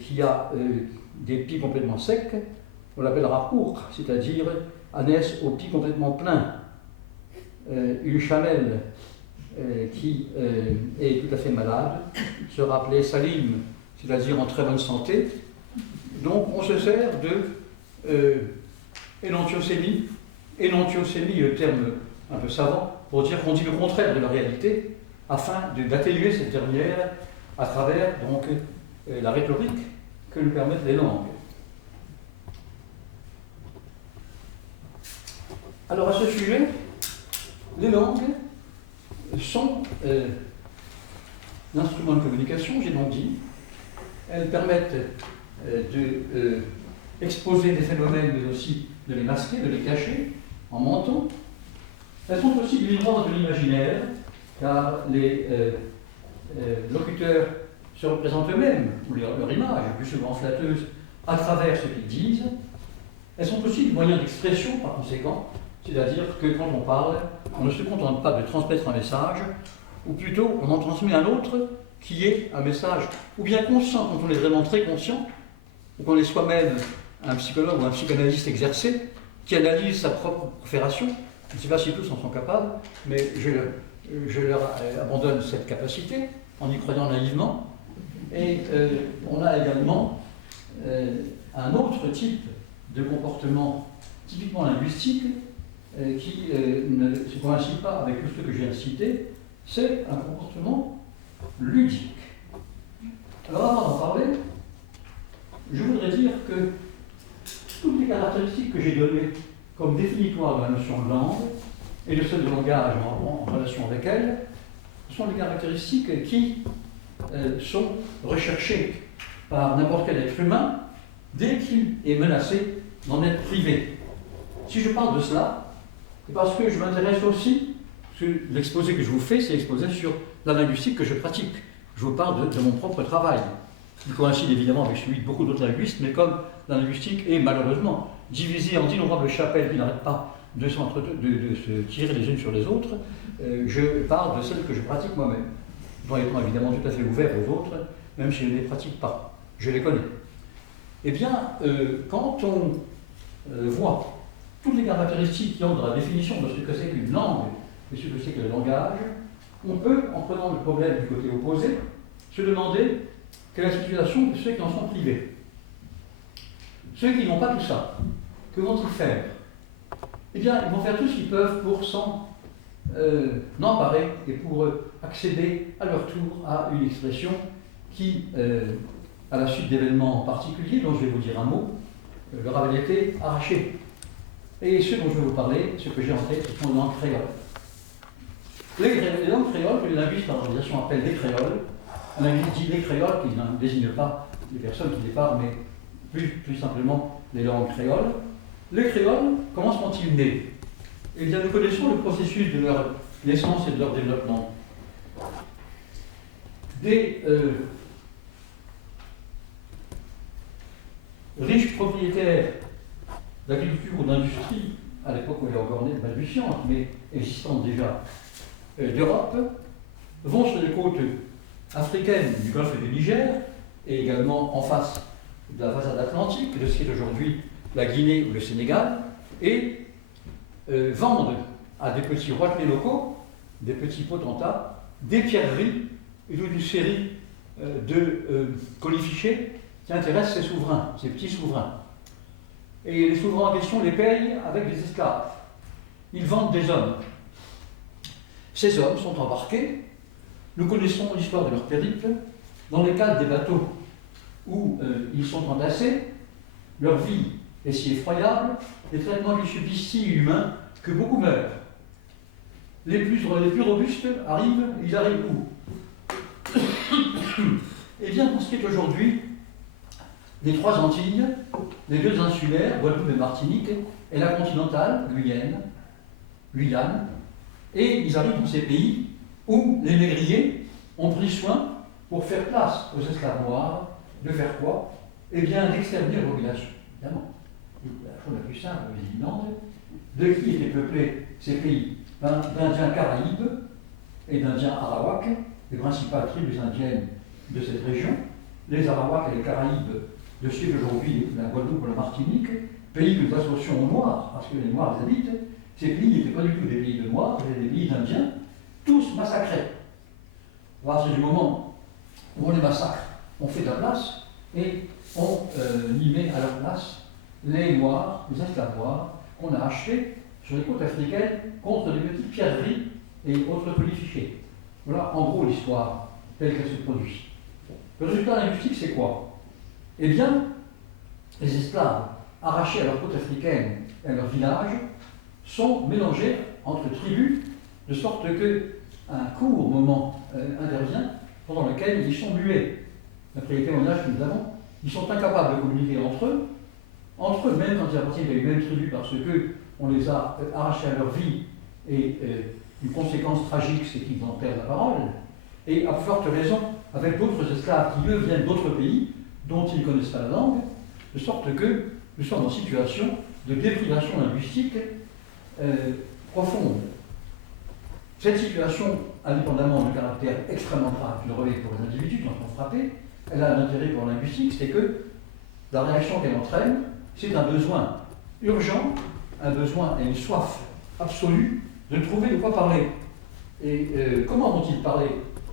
qui a des pieds complètement secs, on l'appelle rapour, c'est-à-dire ânesse aux pieds complètement pleins. Une chamelle qui est tout à fait malade sera appelée salim, c'est-à-dire en très bonne santé. Donc on se sert de énantiosémie, terme un peu savant, pour dire qu'on dit le contraire de la réalité, afin d'atténuer cette dernière à travers donc la rhétorique que nous permettent les langues. Alors à ce sujet, les langues sont l'instrument de communication, j'ai donc dit. Elles permettent d'exposer des phénomènes, mais aussi de les masquer, de les cacher en mentant. Elles sont aussi du droit de l'imaginaire, car les locuteurs se représentent eux-mêmes, ou leur image, plus souvent flatteuse, à travers ce qu'ils disent. Elles sont aussi du moyen d'expression, par conséquent, c'est-à-dire que quand on parle, on ne se contente pas de transmettre un message, ou plutôt on en transmet un autre qui est un message, ou bien conscient quand on est vraiment très conscient, ou qu'on est soi-même un psychologue ou un psychanalyste exercé, qui analyse sa propre profération. Je ne sais pas si tous en sont capables, mais je leur abandonne cette capacité en y croyant naïvement. Et on a également un autre type de comportement typiquement linguistique qui ne se coïncide pas avec tout ce que je viens de citer, c'est un comportement ludique. Alors avant d'en parler, je voudrais dire que toutes les caractéristiques que j'ai données comme définitoires de la notion de langue et de celles de langage en relation avec elles, ce sont des caractéristiques qui sont recherchées par n'importe quel être humain dès qu'il est menacé d'en être privé. Si je parle de cela, c'est parce que je m'intéresse aussi, parce que l'exposé que je vous fais, c'est l'exposé sur la linguistique que je pratique. Je vous parle de mon propre travail. Il coïncide évidemment avec celui de beaucoup d'autres linguistes, mais comme la linguistique est malheureusement divisée en d'innombrables chapelles qui n'arrêtent pas de se tirer les unes sur les autres, je parle de celles que je pratique moi-même, en étant évidemment tout à fait ouvert aux autres, même si je ne les pratique pas. Je les connais. Eh bien, quand on voit toutes les caractéristiques qui ont dans la définition de ce que c'est qu'une langue et ce que c'est que le langage, on peut, en prenant le problème du côté opposé, se demander quelle est la situation de ceux qui en sont privés. Ceux qui n'ont pas tout ça, que vont-ils faire? Eh bien, ils vont faire tout ce qu'ils peuvent pour s'en emparer et pour accéder à leur tour à une expression qui, à la suite d'événements particuliers, dont je vais vous dire un mot, leur avait été arrachée. Et ce dont je vais vous parler, ce que j'ai en tête, ce sont les langues créoles. Les langues créoles, que les linguistes dans l'organisation appellent des créoles, un linguiste dit les créoles, qui ne désigne pas les personnes qui les parlent, mais plus simplement les langues créoles. Les créoles, comment sont-ils nés? Eh bien, nous connaissons le processus de leur naissance et de leur développement. Des riches propriétaires d'agriculture ou d'industrie, à l'époque où elle est encore née, balbutiante, mais existante déjà, d'Europe, vont sur les côtes africaines du golfe du Niger, et également en face de la façade atlantique, de ce qui est aujourd'hui la Guinée ou le Sénégal, et vendent à des petits roitelets locaux, des petits potentats, des pierreries et toute une série de colifichets qui intéressent ces souverains, ces petits souverains. Et les souverains en question les payent avec des esclaves. Ils vendent des hommes. Ces hommes sont embarqués. Nous connaissons l'histoire de leur périple. Dans les cas des bateaux où ils sont entassés, leur vie est si effroyable, les traitements qu'ils subissent si humains, que beaucoup meurent. Les plus robustes arrivent, ils arrivent où? Eh bien, dans ce qui est aujourd'hui les trois Antilles, les deux insulaires, Guadeloupe et Martinique, et la continentale, Guyane, et ils arrivent dans ces pays où les négriers ont pris soin, pour faire place aux esclaves noirs, de faire quoi? Eh bien, d'exterminer la population, évidemment. La chose la plus simple, évidente, de qui étaient peuplés ces pays? D'Indiens Caraïbes et d'Indiens Arawaks, les principales tribus indiennes de cette région. Les Arawaks et les Caraïbes de ce qu'est aujourd'hui la Guadeloupe ou la Martinique, pays que nous associons aux Noirs, parce que les Noirs les habitent, ces pays n'étaient pas du tout des pays de Noirs, c'était des pays d'Indiens, tous massacrés. À partir du moment où on les massacre, on fait de la place et on y met à leur place les Noirs, les esclaves noirs, qu'on a achetés sur les côtes africaines contre des petites pierreries et autres colifichets. Voilà en gros l'histoire telle qu'elle se produit. Le résultat linguistique, c'est quoi? Eh bien, les esclaves arrachés à leur côte africaine et à leur village sont mélangés entre tribus, de sorte qu'un court moment intervient pendant lequel ils sont muets. D'après les témoignages que nous avons, ils sont incapables de communiquer entre eux, même quand ils appartiennent à une même tribu, parce qu'on les a arrachés à leur vie, et une conséquence tragique, c'est qu'ils en perdent la parole, et à forte raison, avec d'autres esclaves qui, eux, viennent d'autres pays, dont ils ne connaissent pas la langue, de sorte que nous sommes en situation de déprivation linguistique profonde. Cette situation, indépendamment du caractère extrêmement grave qu'il revêt pour les individus qui en sont frappés, elle a un intérêt pour la linguistique, c'est que la réaction qu'elle entraîne, c'est un besoin urgent, un besoin et une soif absolue de trouver de quoi parler. Et comment vont-ils parler?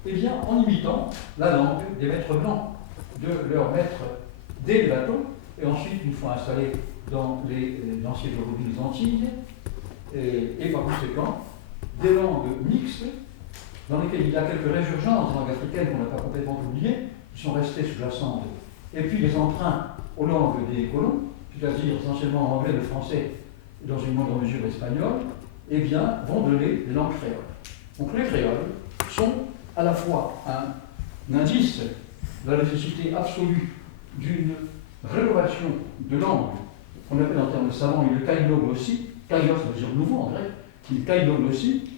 Eh bien, en imitant la langue des maîtres blancs, de leur mettre dès les bateaux, et ensuite, une fois installés dans les anciennes aujourd'hui des Antilles, et par conséquent, des langues mixtes, dans lesquelles il y a quelques résurgences des langues africaines qu'on n'a pas complètement oubliées, qui sont restées sous-jacentes, et puis des emprunts aux langues des colons, c'est-à-dire essentiellement l'anglais, le français, et dans une moindre mesure l'espagnol, eh bien, vont donner des langues créoles. Donc les créoles sont à la fois un indice de la nécessité absolue d'une rénovation de langue, qu'on appelle en termes savants une kainoglossie, kaios ça veut dire nouveau en grec, une kainoglossie,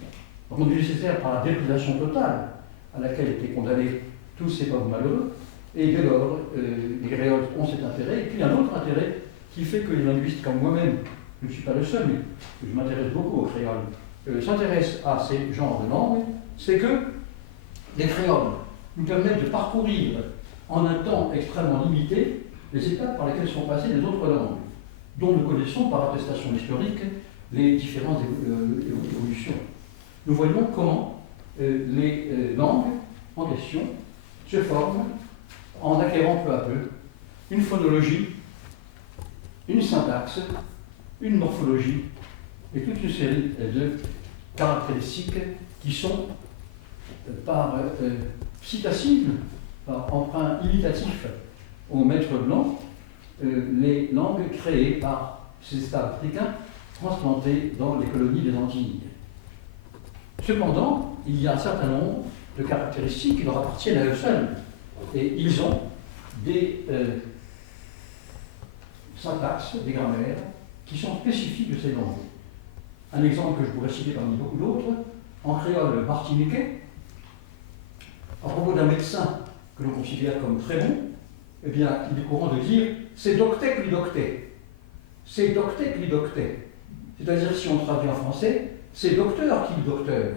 rendue nécessaire par la déprédation totale à laquelle étaient condamnés tous ces peuples malheureux, et dès lors, les créoles ont cet intérêt, et puis un autre intérêt qui fait que les linguistes comme moi-même, je ne suis pas le seul, mais que je m'intéresse beaucoup aux créoles, s'intéressent à ces genres de langues, c'est que les créoles nous permettent de parcourir en un temps extrêmement limité les étapes par lesquelles sont passées les autres langues, dont nous connaissons par attestation historique les différentes évolutions. Nous voyons comment les langues en question se forment en acquérant peu à peu une phonologie, une syntaxe, une morphologie et toute une série de caractéristiques qui sont par citative, par emprunt imitatif au maître blanc, les langues créées par ces États africains transplantés dans les colonies des Antilles. Cependant, il y a un certain nombre de caractéristiques qui leur appartiennent à eux seuls, et ils ont des syntaxes, des grammaires, qui sont spécifiques de ces langues. Un exemple que je pourrais citer parmi beaucoup d'autres, en créole martiniquais, à propos d'un médecin que l'on considère comme très bon, eh bien, il est courant de dire « c'est docté que docté ». C'est docté que docté. C'est-à-dire, si on traduit en français, c'est docteur qui docteur.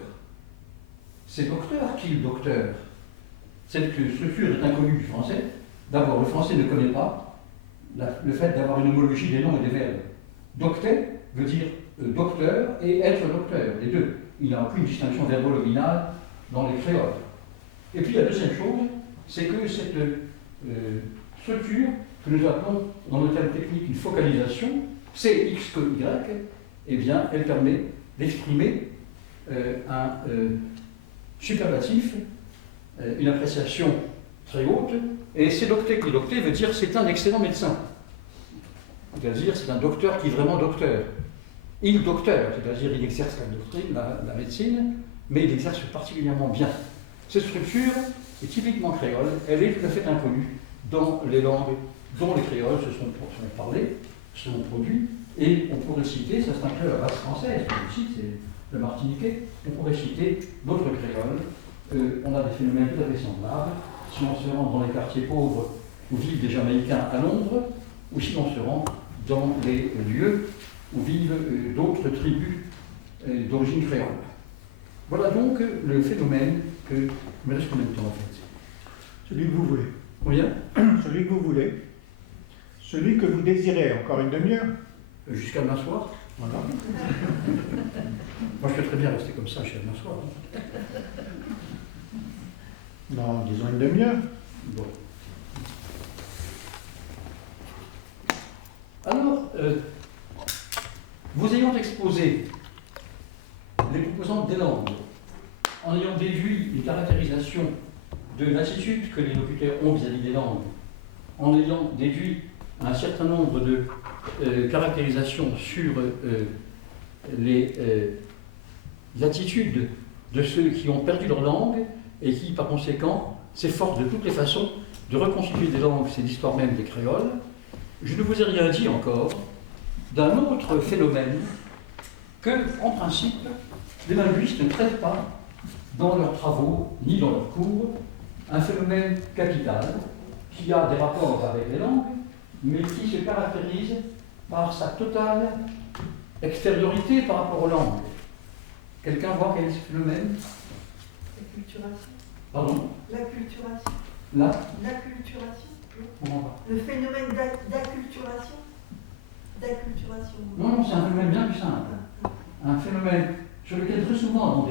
C'est docteur qui docteur. Cette structure est inconnue du français. D'abord, le français ne connaît pas le fait d'avoir une homologie des noms et des verbes. Docté veut dire docteur et être docteur, les deux. Il n'y a aucune distinction verbologinale dans les créoles. Et puis la deuxième chose, c'est que cette structure, que nous appelons dans le terme technique une focalisation, c'est X que Y, eh bien, elle permet d'exprimer un superlatif, une appréciation très haute, et c'est docté qui docté veut dire c'est un excellent médecin. C'est-à-dire c'est un docteur qui est vraiment docteur. Il docteur, c'est-à-dire il exerce la doctrine, la médecine, mais il exerce particulièrement bien. Cette structure est typiquement créole, elle est tout à fait inconnue dans les langues dont les créoles se sont parlés, se sont produits, et on pourrait citer, ça c'est un créole à base française, c'est le martiniquais, on pourrait citer d'autres créoles, on a des phénomènes tout à fait semblables, si on se rend dans les quartiers pauvres où vivent des Jamaïcains à Londres, ou si on se rend dans les lieux où vivent d'autres tribus d'origine créole. Voilà donc le phénomène que... Il me reste combien de temps en fait? Celui que vous voulez. Combien? Celui que vous voulez. Celui que vous désirez. Encore une demi-heure? Jusqu'à m'asseoir. Voilà. Moi je peux très bien rester comme ça jusqu'à m'asseoir. Non, disons une demi-heure. Bon. Alors, vous ayant exposé les composantes des langues, en ayant déduit une caractérisation de l'attitude que les locuteurs ont vis-à-vis des langues, en ayant déduit un certain nombre de caractérisations sur les attitudes de ceux qui ont perdu leur langue et qui, par conséquent, s'efforcent de toutes les façons de reconstituer des langues, c'est l'histoire même des créoles, je ne vous ai rien dit encore d'un autre phénomène que, en principe, les linguistes ne traitent pas dans leurs travaux ni dans leurs cours, un phénomène capital qui a des rapports avec les langues, mais qui se caractérise par sa totale extériorité par rapport aux langues. Quelqu'un voit quel est ce phénomène? L'acculturation. Pardon? L'acculturation. L'acculturation. Le phénomène d'acculturation. D'acculturation. Non, c'est un phénomène bien plus simple. Un phénomène sur lequel très souvent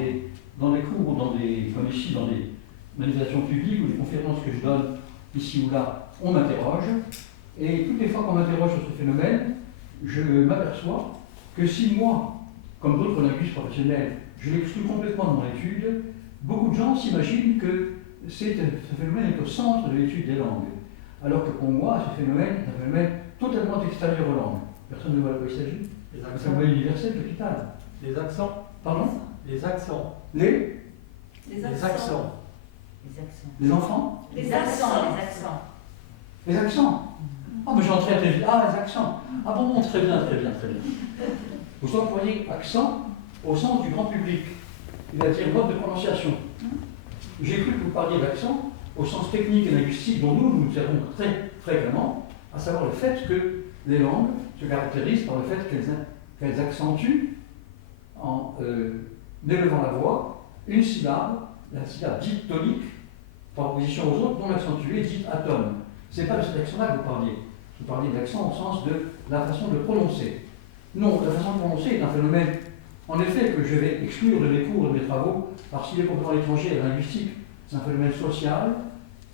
dans les cours, comme ici, dans des manifestations publiques ou des conférences que je donne ici ou là, on m'interroge. Et toutes les fois qu'on m'interroge sur ce phénomène, je m'aperçois que si moi, comme d'autres linguistes professionnels, je l'exclus complètement de mon étude, beaucoup de gens s'imaginent que ce phénomène est au centre de l'étude des langues. Alors que pour moi, ce phénomène est un phénomène totalement extérieur aux langues. Personne ne voit de quoi il s'agit. C'est un phénomène universel, capital. Les accents. Pardon? Les accents. Les accents. Les enfants? Les accents. Les accents? Ah, mais j'en très très vite. Ah, les accents. Ah bon, très bien, très bien, très bien. Vous employez accent au sens du grand public, c'est-à-dire mode de prononciation. J'ai cru que vous parliez d'accent au sens technique et linguistique dont nous servons très fréquemment, à savoir le fait que les langues se caractérisent par le fait qu'elles accentuent en élevant la voix une syllabe, la syllabe dite tonique, par opposition aux autres non accentuées, dites atone. Ce n'est pas de cet accent-là que vous parliez. Vous parliez d'accent au sens de la façon de prononcer. Non, la façon de prononcer est un phénomène, en effet, que je vais exclure de mes cours, de mes travaux, parce qu'il est complètement étranger à la linguistique. C'est un phénomène social,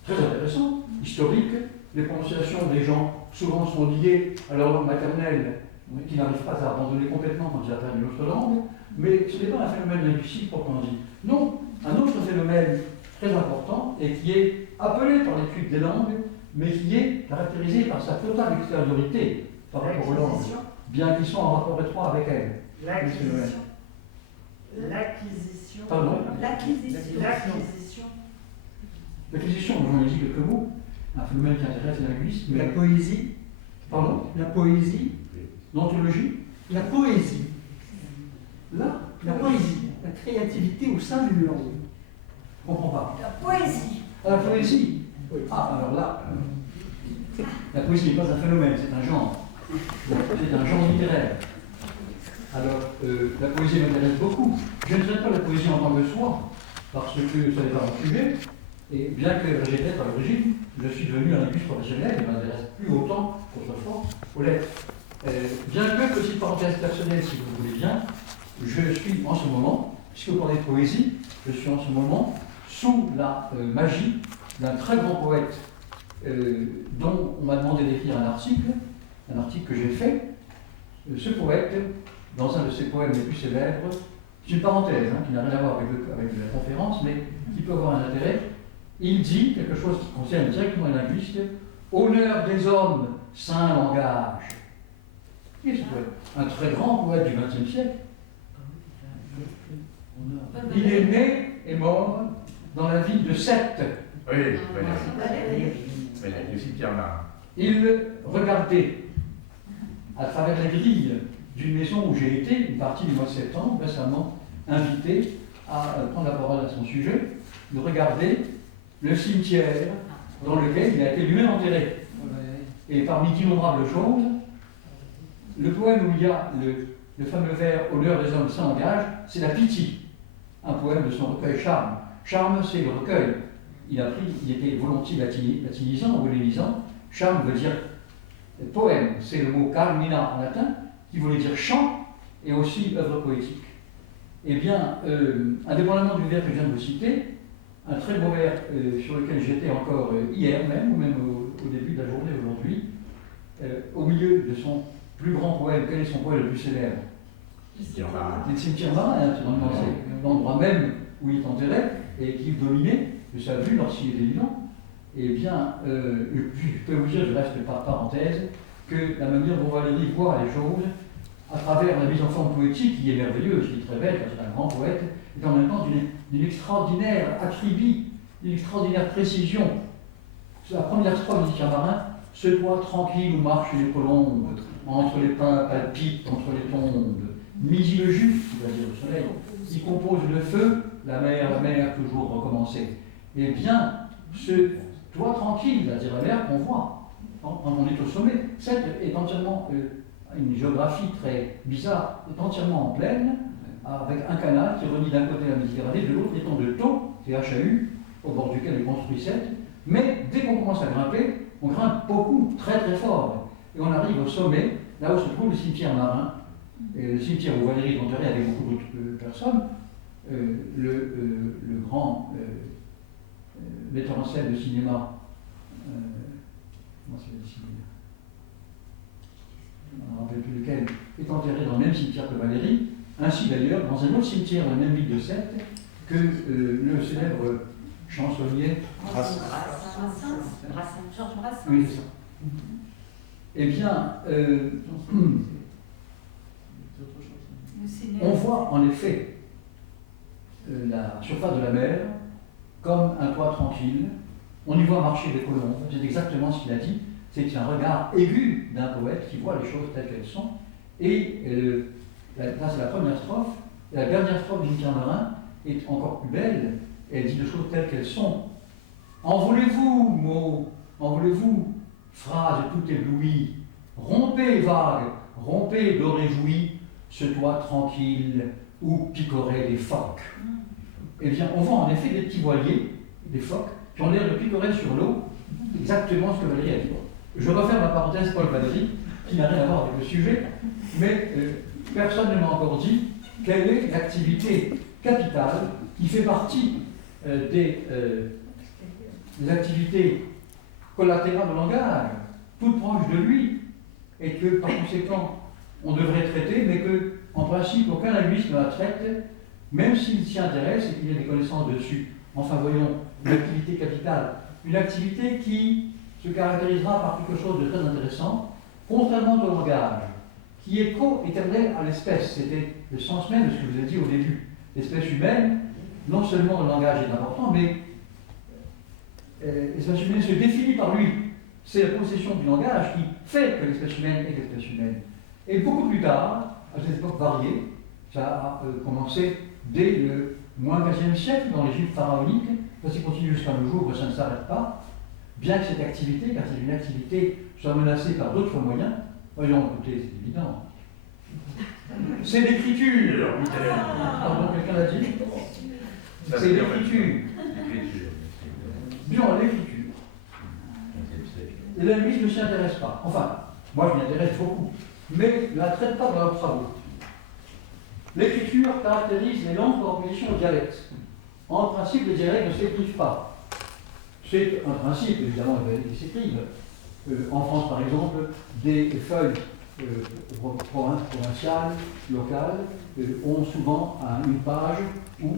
très intéressant, historique. Les prononciations des gens souvent sont liées à leur langue maternelle, qui n'arrivent pas à abandonner complètement quand ils apprennent une autre langue, mais ce n'est pas un phénomène linguistique proprement dit. Non, un autre phénomène très important et qui est appelé par l'étude des langues, mais qui est caractérisé par sa totale extériorité par rapport aux langues, bien qu'ils soient en rapport étroit avec elles. L'acquisition. Pardon? L'acquisition. L'acquisition, j'en ai dit quelques mots, un phénomène qui intéresse les linguistes, mais... La poésie. Pardon? La poésie. L'ontologie? La poésie. Là? La poésie. La créativité au sein d'une langue. Je ne comprends pas. La poésie. Ah, la poésie? Oui. Ah, alors là, la poésie n'est pas un phénomène, c'est un genre. C'est un genre littéraire. Alors, la poésie m'intéresse beaucoup. Je ne traite pas la poésie en tant que soi, parce que ça n'est pas mon sujet. Et bien que j'étais à l'origine, je suis devenu un linguiste professionnel et ne m'intéresse plus autant qu'autrefois aux lettres. Bien que, petite parenthèse personnelle, si vous voulez bien, je suis en ce moment, puisque vous parlez de poésie, je suis en ce moment sous la magie d'un très grand poète dont on m'a demandé d'écrire un article que j'ai fait. Ce poète, dans un de ses poèmes les plus célèbres, c'est une parenthèse qui n'a rien à voir avec la conférence, mais qui peut avoir un intérêt. Il dit quelque chose qui concerne directement les linguistes: honneur des hommes, saint langage. Et c'est un très grand poète du XXe siècle. Il est né et mort dans la ville de Sète. Oui, le cimetière marin. Il regardait à travers la grille d'une maison où j'ai été, une partie du mois de septembre, récemment invité à prendre la parole à son sujet. Il regardait le cimetière dans lequel il a été lui-même enterré. Et parmi d'innombrables choses, le poème où il y a le fameux vers « Honneur des hommes sans langage », c'est la Pythie, un poème de son recueil Charme. Charme, c'est le recueil. Il était volontiers latinisant ou hellénisant. Charme veut dire poème, c'est le mot carmina en latin, qui voulait dire chant et aussi œuvre poétique. Eh bien, indépendamment du vers que je viens de vous citer, un très beau vers sur lequel j'étais encore hier même, ou même au début de la journée aujourd'hui, au milieu de son plus grand poème. Quel est son poème le plus célèbre? Cimetière marin. C'est le cimetière marin, naturellement, c'est l'endroit même où il est enterré et qu'il dominait de sa vue lorsqu'il était vivant. Eh bien, je peux vous dire, je reste par parenthèse, que la manière dont Valéry voit les choses, à travers la mise en forme poétique, qui est merveilleuse, qui est très belle, parce que c'est un grand poète, et en même temps d'une extraordinaire acribie, d'une extraordinaire précision. C'est la première strophe du cimetière marin: ce toit tranquille où marchent les colombes, entre les pins palpitent, entre les tombes. Midi le jus, c'est-à-dire le soleil, qui compose le feu, la mer toujours recommencée. Eh bien, ce toit tranquille, c'est-à-dire la mer qu'on voit quand on est au sommet, cette est entièrement une géographie très bizarre, est entièrement en plaine, avec un canal qui relie d'un côté la Méditerranée, de l'autre étant de Thau, THAU, au bord duquel est construit Sète. Mais dès qu'on commence à grimper, on grimpe beaucoup, très très fort. Et on arrive au sommet, là où se trouve le cimetière marin, et le cimetière où Valéry est enterré avec beaucoup d'autres personnes. Le grand metteur en scène de cinéma, comment c'est le cinéma, on ne rappelle plus lequel, est enterré dans le même cimetière que Valéry, ainsi d'ailleurs dans un autre cimetière dans la même ville de Sète que le célèbre chansonnier Brassens. Oui, c'est ça. Eh bien, On voit en effet la surface de la mer comme un toit tranquille. On y voit marcher des colombes. C'est exactement ce qu'il a dit. C'est un regard aigu d'un poète qui voit les choses telles qu'elles sont. Et là, c'est la première strophe. La dernière strophe du Marin est encore plus belle. Elle dit les choses telles qu'elles sont. En voulez-vous, mots, en voulez-vous, phrases tout éblouies, rompez vagues, rompez d'eau réjouie, ce toit tranquille où picoraient les phoques. Eh bien, on voit en effet des petits voiliers, des phoques, qui ont l'air de picorer sur l'eau, exactement ce que Valérie a dit. Je referme la parenthèse Paul Valéry, qui n'a rien à voir avec le sujet, mais personne ne m'a encore dit quelle est l'activité capitale qui fait partie des activités collatérales du langage, toutes proches de lui, et que par conséquent on devrait traiter, mais que en principe aucun linguiste ne la traite, même s'il s'y intéresse et qu'il ait des connaissances dessus. Enfin voyons, une activité capitale, une activité qui se caractérisera par quelque chose de très intéressant, contrairement au langage, qui est co-éternel à l'espèce. C'était le sens même de ce que je vous ai dit au début. L'espèce humaine, non seulement le langage est important, mais l'espèce humaine se définit par lui. C'est la possession du langage qui fait que l'espèce humaine est l'espèce humaine. Et beaucoup plus tard, à cette époque variée, ça a commencé dès le moins 15e siècle, dans l'Égypte pharaonique, ça s'y continue jusqu'à nos jours, ça ne s'arrête pas, bien que cette activité, car c'est une activité, soit menacée par d'autres moyens. Voyons, écoutez, c'est évident. C'est l'écriture. Pardon, quelqu'un l'a dit? C'est l'écriture. Bien, l'écriture. Les linguistes ne s'y intéressent pas. Enfin, moi je m'y intéresse beaucoup, mais ne la traitent pas dans leurs travaux. L'écriture caractérise les langues par opposition aux dialectes. En principe, les dialectes ne s'écrivent pas. C'est un principe, évidemment, ils s'écrivent. En France, par exemple, des feuilles provinciales, locales, ont souvent une page où,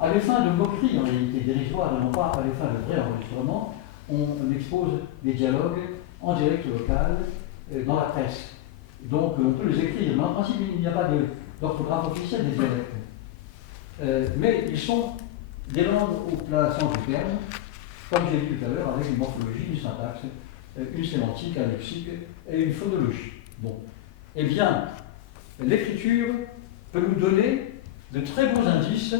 à des fins de moquerie en réalité, dérisoire, et non pas à des fins de vrai enregistrement, on expose des dialogues en dialecte local dans la presse. Donc on peut les écrire, mais en principe il n'y a pas d'orthographe officielle des dialectes. Mais ils sont des langues au plein sens du terme, comme j'ai dit tout à l'heure, avec une morphologie, une syntaxe, une sémantique, un lexique et une phonologie. Bon. Eh bien, l'écriture peut nous donner de très beaux indices,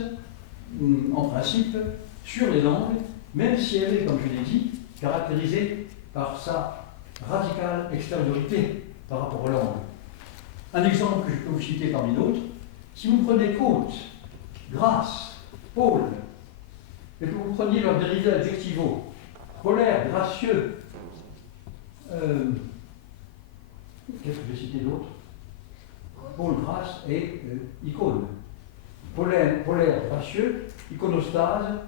en principe, sur les langues, même si elle est, comme je l'ai dit, caractérisée par sa radicale extériorité par rapport aux langues. Un exemple que je peux vous citer parmi d'autres, si vous prenez côte, grâce, pôle, et que vous preniez leurs dérivés adjectivaux, polaire, gracieux, qu'est-ce que j'ai cité d'autre? Pôle, grâce et icône. Polaire, gracieux, iconostase,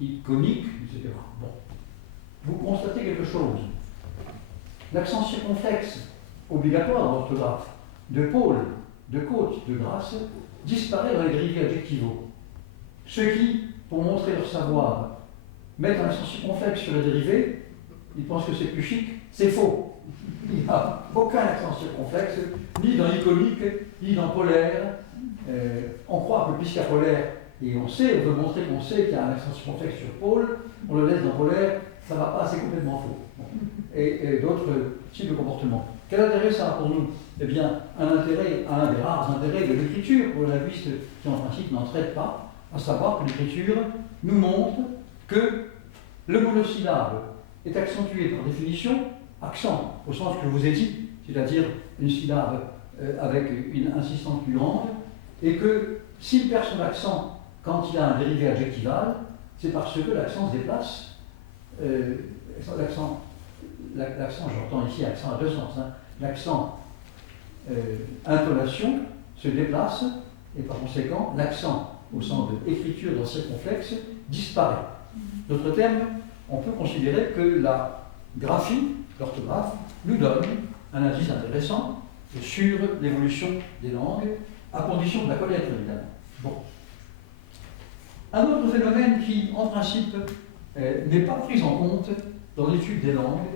iconique, etc. Bon. Vous constatez quelque chose. L'accent circonflexe obligatoire dans l'orthographe de pôle, de côte, de grâce disparaît dans les dérivés adjectivaux. Ceux qui, pour montrer leur savoir, mettent un accent circonflexe sur les dérivés, ils pensent que c'est plus chic, c'est faux. Il n'y a aucun accent circonflexe, ni dans iconique, ni dans polaire. On croit que puisqu'il y a polaire, et on veut montrer qu'on sait qu'il y a un accent circonflexe sur pôle, on le laisse dans polaire, ça ne va pas, c'est complètement faux. Et d'autres types de comportements. Quel intérêt ça a pour nous? Eh bien, un des rares intérêts de l'écriture pour le linguiste qui en principe n'en traite pas, à savoir que l'écriture nous montre que le monosyllabe est accentué par définition, accent au sens que je vous ai dit, c'est-à-dire une syllabe avec une insistance plus grande, et que s'il perd son accent quand il a un dérivé adjectival, c'est parce que l'accent se déplace. L'accent, j'entends ici accent à deux sens, hein. L'accent intonation se déplace, et par conséquent, l'accent au sens de écriture dans circonflexe disparaît. D'autres termes, on peut considérer que la graphie, l'orthographe, nous donne un indice intéressant sur l'évolution des langues, à condition de la connaître, évidemment. Bon. Un autre phénomène qui, en principe, n'est pas pris en compte dans l'étude des langues,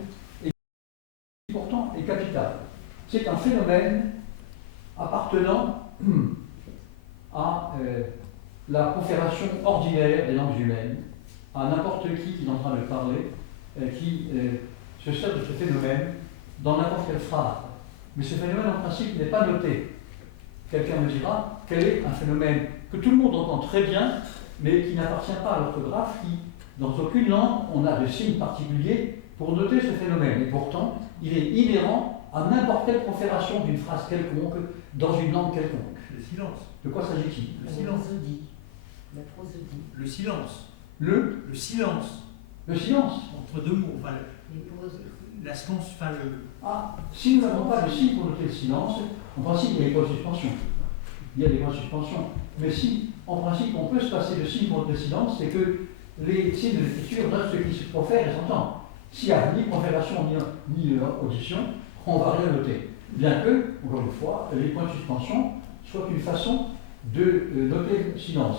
et qui pourtant est capital. C'est un phénomène appartenant à la confération ordinaire des langues humaines, à n'importe qui est en train de parler, qui se sert de ce phénomène dans n'importe quelle phrase. Mais ce phénomène, en principe, n'est pas noté. Quelqu'un me dira quel est un phénomène que tout le monde entend très bien, mais qui n'appartient pas à l'orthographe, qui, dans aucune langue, on a de signes particuliers pour noter ce phénomène. Et pourtant, il est inhérent à n'importe quelle confération d'une phrase quelconque, dans une langue quelconque. Le silence. De quoi s'agit-il? Le silence. La prosodie. Le silence. Le silence. Le silence. Entre deux mots. Enfin, Les pauses. la seconde, enfin le. Ah, si nous n'avons pas de signe pour noter le silence, en principe, il y a des points de suspension. Il y a des points de suspension. Mais si, en principe, on peut se passer de signe pour noter le silence, c'est que les signes de l'écriture notent ce qui se profère et s'entend. S'il n'y a ni confération ni audition, on ne va rien noter. Bien que, encore une fois, les points de suspension soient une façon de noter le silence.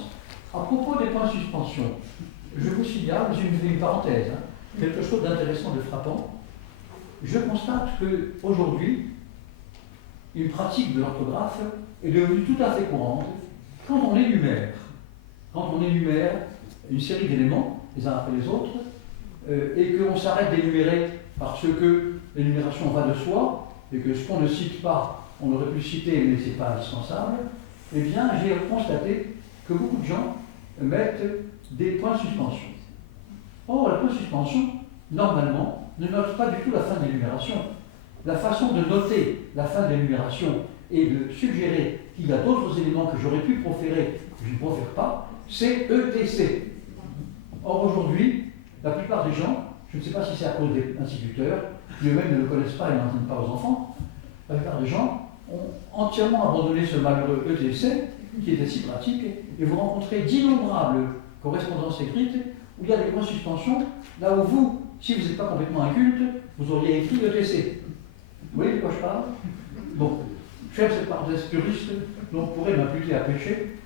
À propos des points de suspension, je vous signale, j'ai une parenthèse, quelque chose d'intéressant, de frappant. Je constate qu'aujourd'hui, une pratique de l'orthographe est devenue tout à fait courante quand on énumère une série d'éléments, les uns après les autres, et qu'on s'arrête d'énumérer parce que l'énumération va de soi, et que ce qu'on ne cite pas, on aurait pu le citer, mais ce n'est pas indispensable, eh bien, j'ai constaté que beaucoup de gens mettent des points de suspension. Or, le point de suspension, normalement, ne note pas du tout la fin de l'énumération. La façon de noter la fin de l'énumération et de suggérer qu'il y a d'autres éléments que j'aurais pu proférer, que je ne profère pas, c'est ETC. Or, aujourd'hui, la plupart des gens, je ne sais pas si c'est à cause des instituteurs, qui eux-mêmes ne le connaissent pas et n'enseignent pas aux enfants, la plupart des gens ont entièrement abandonné ce malheureux ETC, qui était si pratique, et vous rencontrez d'innombrables correspondances écrites où il y a des points de suspension, là où vous, si vous n'êtes pas complètement inculte, vous auriez écrit ETC. Vous voyez de quoi je parle? Bon, je fais cette parenthèse puriste, donc on pourrait m'imputer à pécher,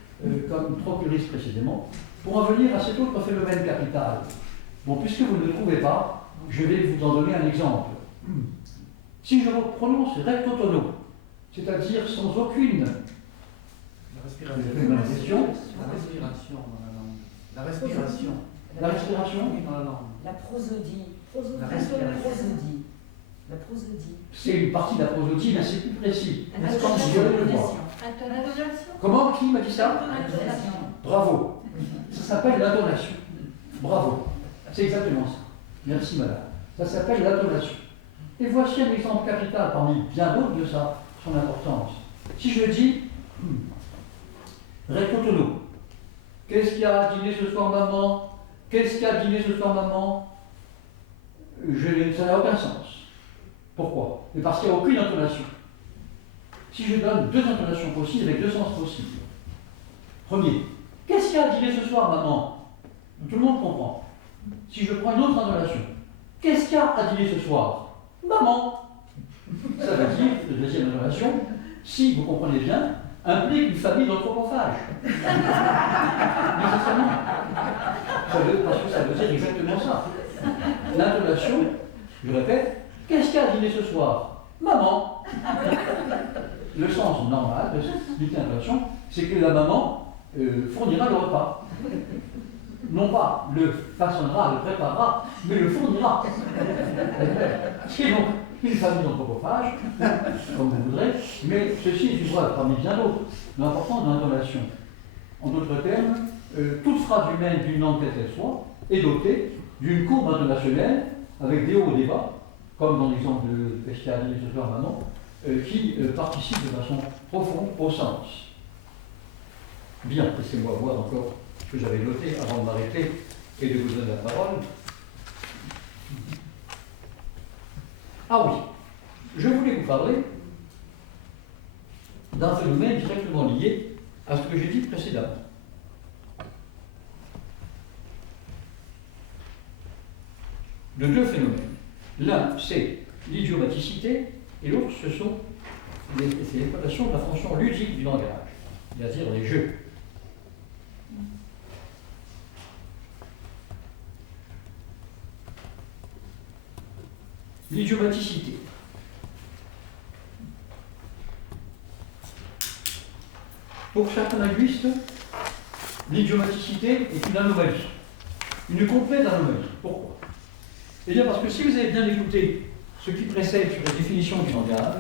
comme trop puriste précisément, pour en venir à cet autre phénomène capital. Bon, puisque vous ne le trouvez pas, je vais vous en donner un exemple. Si je prononce recto tono, c'est-à-dire sans aucune La question, La respiration dans la langue. La respiration. la respiration, Oui, dans la langue. La prosodie. La La respiration. prosodie. La prosodie. c'est une partie de la prosodie, mais c'est plus précis. La Quand je le vois. intonation. Comment? Qui m'a dit ça? Intonation. Bravo. Ça s'appelle l'intonation. Bravo. C'est exactement ça. Merci madame. Ça s'appelle l'intonation. Et voici un exemple capital parmi bien d'autres de son importance. Si je dis recto tono, qu'est-ce qu'il y a à dîner ce soir maman? Qu'est-ce qu'il y a à dîner ce soir maman? Ça n'a aucun sens. Pourquoi? Mais parce qu'il n'y a aucune intonation. Si je donne deux intonations possibles avec deux sens possibles. Premier, qu'est-ce qu'il y a à dîner ce soir maman? Tout le monde comprend. Si je prends une autre intonation, qu'est-ce qu'il y a à dîner ce soir? Maman. Ça veut dire, la deuxième intonation, si vous comprenez bien, implique une famille d'anthropophages. Nécessairement. Parce que ça veut dire exactement ça. L'intonation, je répète, qu'est-ce qu'il y a à dîner ce soir? Maman. Le sens normal de cette intonation, c'est que la maman fournira le repas. Non pas le façonnera, le préparera, mais le fournira. C'est donc une famille d'anthropophages, comme vous voudrez, mais ceci est une voie parmi bien d'autres, l'important de l'intonation. En d'autres termes, toute phrase humaine d'une langue quelle qu'elle soit est dotée d'une courbe intonationnelle avec des hauts et des bas, comme dans l'exemple de Pescari et ce soir Manon, qui participe de façon profonde au sens. Bien, laissez-moi voir encore ce que j'avais noté avant de m'arrêter et de vous donner la parole. Ah oui, je voulais vous parler d'un phénomène directement lié à ce que j'ai dit précédemment. De deux phénomènes. L'un, c'est l'idiomaticité, et l'autre, c'est l'exploitation de la fonction ludique du langage, c'est-à-dire les jeux. L'idiomaticité. Pour certains linguistes, l'idiomaticité est une anomalie, une complète anomalie. Pourquoi? Eh bien parce que si vous avez bien écouté ce qui précède sur la définition du langage,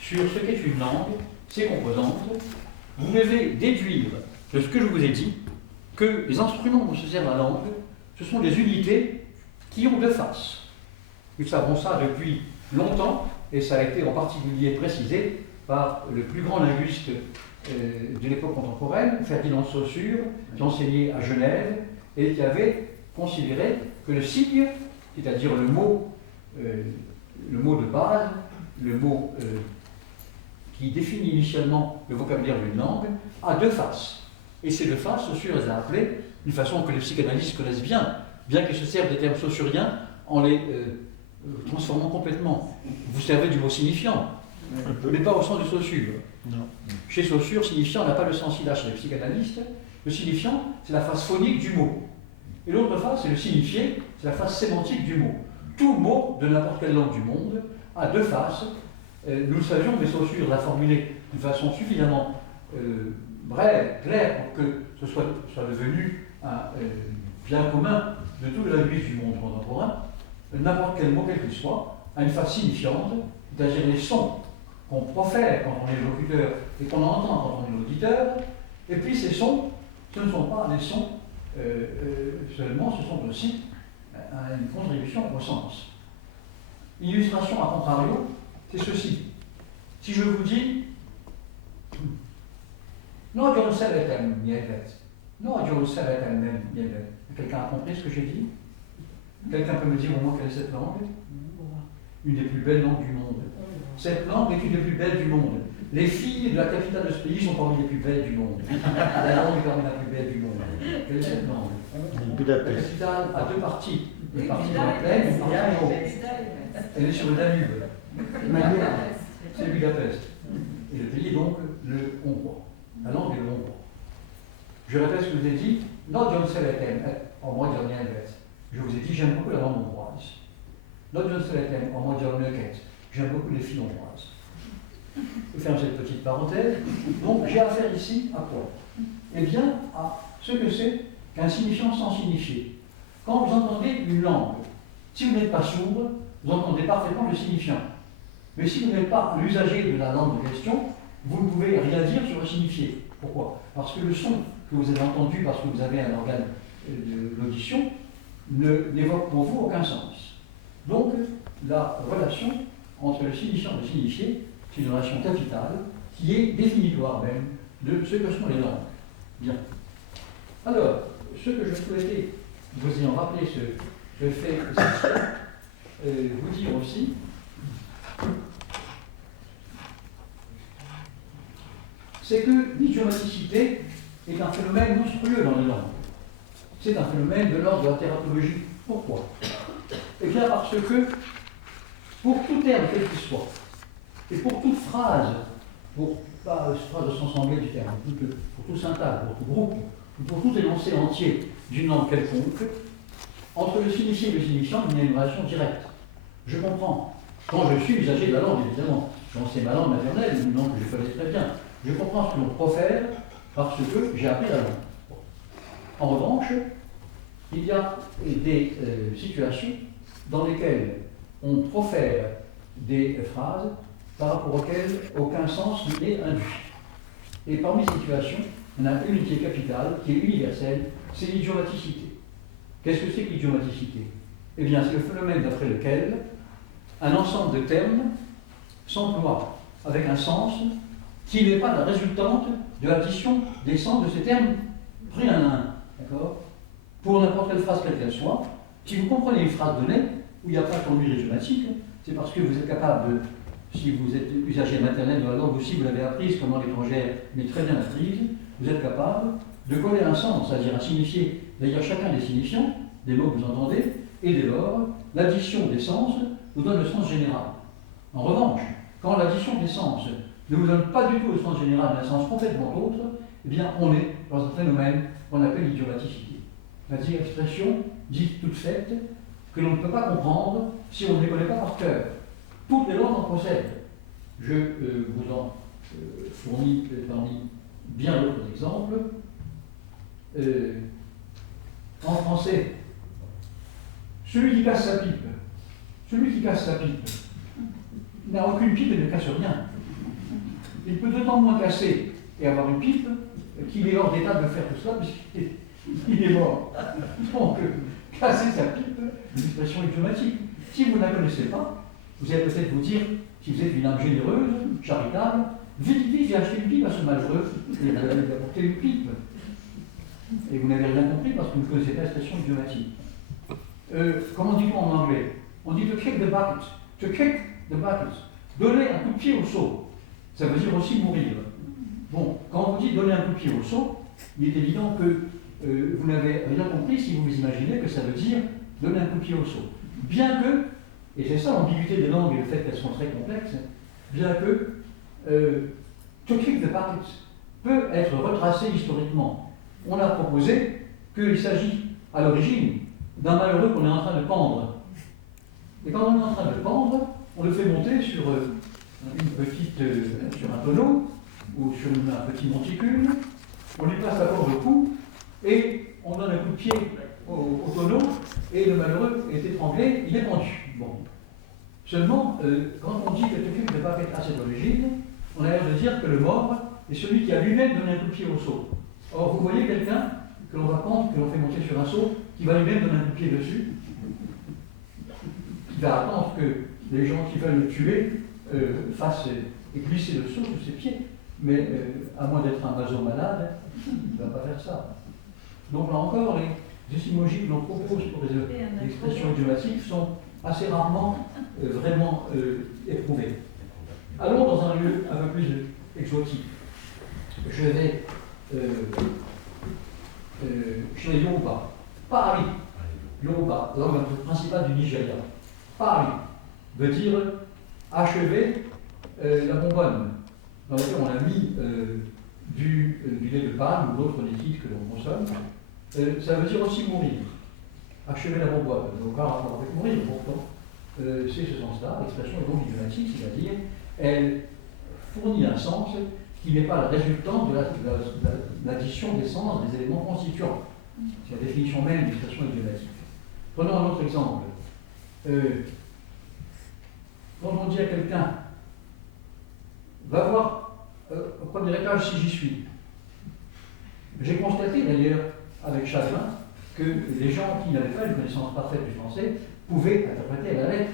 sur ce qu'est une langue, ses composantes, vous devez déduire de ce que je vous ai dit que les instruments dont se sert la langue, ce sont des unités qui ont deux faces. Nous savons ça depuis longtemps, et ça a été en particulier précisé par le plus grand linguiste de l'époque contemporaine, Ferdinand de Saussure, qui enseignait à Genève, et qui avait considéré que le signe, c'est-à-dire le mot de base, le mot qui définit initialement le vocabulaire d'une langue, a deux faces. Et ces deux faces, Saussure les a appelées d'une façon que les psychanalystes connaissent bien qu'ils se servent des termes saussuriens en les transformant complètement. Vous servez du mot signifiant, mais pas au sens de Saussure. Non. Chez Saussure, signifiant n'a pas le sens qu'il a chez les psychanalystes. Le signifiant, c'est la face phonique du mot. Et l'autre face, c'est le signifié, c'est la face sémantique du mot. Tout mot de n'importe quelle langue du monde a deux faces. Nous le savions, mais Saussure l'a formulé d'une façon suffisamment brève, claire, pour que ce soit devenu un bien commun de tous les linguistes du monde contemporain. N'importe quel mot, quel qu'il soit, a une face signifiante, c'est-à-dire les sons qu'on profère quand on est locuteur et qu'on entend quand on est auditeur. Et puis ces sons, ce ne sont pas des sons seulement, ce sont aussi une contribution au sens. Illustration à contrario, c'est ceci. Si je vous dis non, John Selletem, non, John Selletem, quelqu'un a compris ce que j'ai dit? Quelqu'un peut me dire au moins quelle est cette langue? Une des plus belles langues du monde. Cette langue est une des plus belles du monde. Les filles de la capitale de ce pays sont parmi les plus belles du monde. La langue est parmi la plus belle du monde. Quelle est cette langue? La capitale a deux parties. Une partie dans la plaine, une partie en haut. Elle est sur le Danube. C'est Budapest. Et le pays est donc le hongrois. La langue est le hongrois. Je répète ce que je vous ai dit. Non, John Selletem, en moi, John Yelvet. Je vous ai dit, j'aime beaucoup la langue hongroise. Non, John Selletem, en moi, John Nucket. J'aime beaucoup les filles hongroises. Je ferme cette petite parenthèse. Donc, j'ai affaire ici à quoi? Eh bien, à ce que c'est qu'un signifiant sans signifier. Quand vous entendez une langue, si vous n'êtes pas sourd, vous entendez parfaitement le signifiant. Mais si vous n'êtes pas l'usager de la langue de question, vous ne pouvez rien dire sur le signifié. Pourquoi? Parce que le son que vous avez entendu, parce que vous avez un organe de l'audition, n'évoque pour vous aucun sens. Donc, la relation entre le signifiant et le signifié, c'est une relation capitale qui est définitoire même de ce que sont les langues. Bien. Alors, ce que je souhaitais, vous ayant rappelé ce fait essentiel, vous dire aussi c'est que l'idiomaticité est un phénomène monstrueux dans les langues. C'est un phénomène de l'ordre de la tératologie. Pourquoi? Eh bien parce que pour tout terme quel qu'il soit, et pour toute phrase, pas phrase au sens anglais du terme, pour tout syntagme, pour tout groupe, ou pour tout énoncé entier d'une langue quelconque, entre le signifié et le signifiant, il y a une relation directe. Je comprends. Quand je suis usager de la langue, évidemment, c'est ma langue maternelle, une langue que je connais très bien. Je comprends ce que l'on profère parce que j'ai appris la langue. En revanche, il y a des situations dans lesquelles on profère des phrases par rapport auxquelles aucun sens n'est induit. Et parmi ces situations, on a une qui est capitale, qui est universelle, c'est l'idiomaticité. Qu'est-ce que c'est que l'idiomaticité? Eh bien, c'est le phénomène d'après lequel un ensemble de termes s'emploie avec un sens qui n'est pas la résultante de l'addition des sens de ces termes pris un à un. D'accord? Pour n'importe quelle phrase quelle qu'elle soit, si vous comprenez une phrase donnée, où il n'y a pas de conduite idiomatique, c'est parce que vous êtes capable de, si vous êtes usager maternel de la langue ou si vous l'avez apprise comme langue étrangère, mais très bien apprise, vous êtes capable de coller un sens, c'est-à-dire un signifié, d'ailleurs chacun des signifiants, des mots que vous entendez, et dès lors, l'addition des sens vous donne le sens général. En revanche, quand l'addition des sens ne vous donne pas du tout le sens général, mais un sens complètement autre, eh bien on est dans un phénomène qu'on appelle l'idiomaticité. C'est-à-dire expression dite toute faite, que l'on ne peut pas comprendre si on ne les connaît pas par cœur. Toutes les langues en possèdent. Je vous en fournis parmi bien d'autres exemples. En français, celui qui casse sa pipe n'a aucune pipe et ne casse rien. Il peut d'autant moins casser et avoir une pipe qu'il est hors d'état de faire tout cela puisqu'il est mort. Donc, casser sa pipe, une expression idiomatique. Si vous ne la connaissez pas, vous allez peut-être vous dire, si vous êtes une âme généreuse, charitable, vite, j'ai acheté une pipe à ce malheureux, et vous allez lui apporter une pipe. Et vous n'avez rien compris parce que vous ne connaissez pas l'expression idiomatique. Comment dit-on en anglais? On dit to kick the bucket. To kick the bucket. Donner un coup de pied au seau. Ça veut dire aussi mourir. Bon, quand on vous dit donner un coup de pied au seau, il est évident que vous n'avez rien compris si vous vous imaginez que ça veut dire donner un coup de pied au seau. Bien que, et c'est ça l'ambiguïté des langues et le fait qu'elles sont très complexes, bien que to kick the bucket peut être retracé historiquement. On a proposé qu'il s'agit à l'origine d'un malheureux qu'on est en train de pendre. Et quand on est en train de le pendre, on le fait monter sur sur un tonneau ou sur un petit monticule, on lui passe la corde au cou et on donne un coup de pied au tonneau et le malheureux est étranglé, il est pendu. Bon. Seulement, quand on dit que quelqu'un ne peut pas être à cette origine, on a l'air de dire que le mort est celui qui a lui-même donné un coup de pied au seau. Or, vous voyez quelqu'un que l'on va prendre, que l'on fait monter sur un seau, qui va lui-même donner un coup de pied dessus, qui va attendre que les gens qui veulent le tuer fassent glisser le seau sous ses pieds. Mais à moins d'être un oiseau malade, il ne va pas faire ça. Donc là encore, les étymologies que l'on propose pour les expressions idiomatiques sont assez rarement vraiment éprouvées. Allons dans un lieu un peu plus exotique. Je vais chez les Yoruba. Pari, Yoruba, langue principale du Nigeria. Pari veut dire achever la bonbonne, dans laquelle on a mis du lait de palme ou d'autres liquides que l'on consomme. Ça veut dire aussi mourir. Achever la bonbonne. Donc, pas rapport avec mourir, pourtant, c'est ce sens-là. L'expression est donc idiomatique, c'est-à-dire elle fournit un sens qui n'est pas le résultant de l'addition des sens des éléments constituants. C'est la définition même de l'expression idiomatique. Prenons un autre exemple. Quand on dit à quelqu'un, va voir au premier étage si j'y suis. J'ai constaté d'ailleurs avec chagrin que les gens qui n'avaient pas une connaissance parfaite du français pouvaient interpréter à la lettre.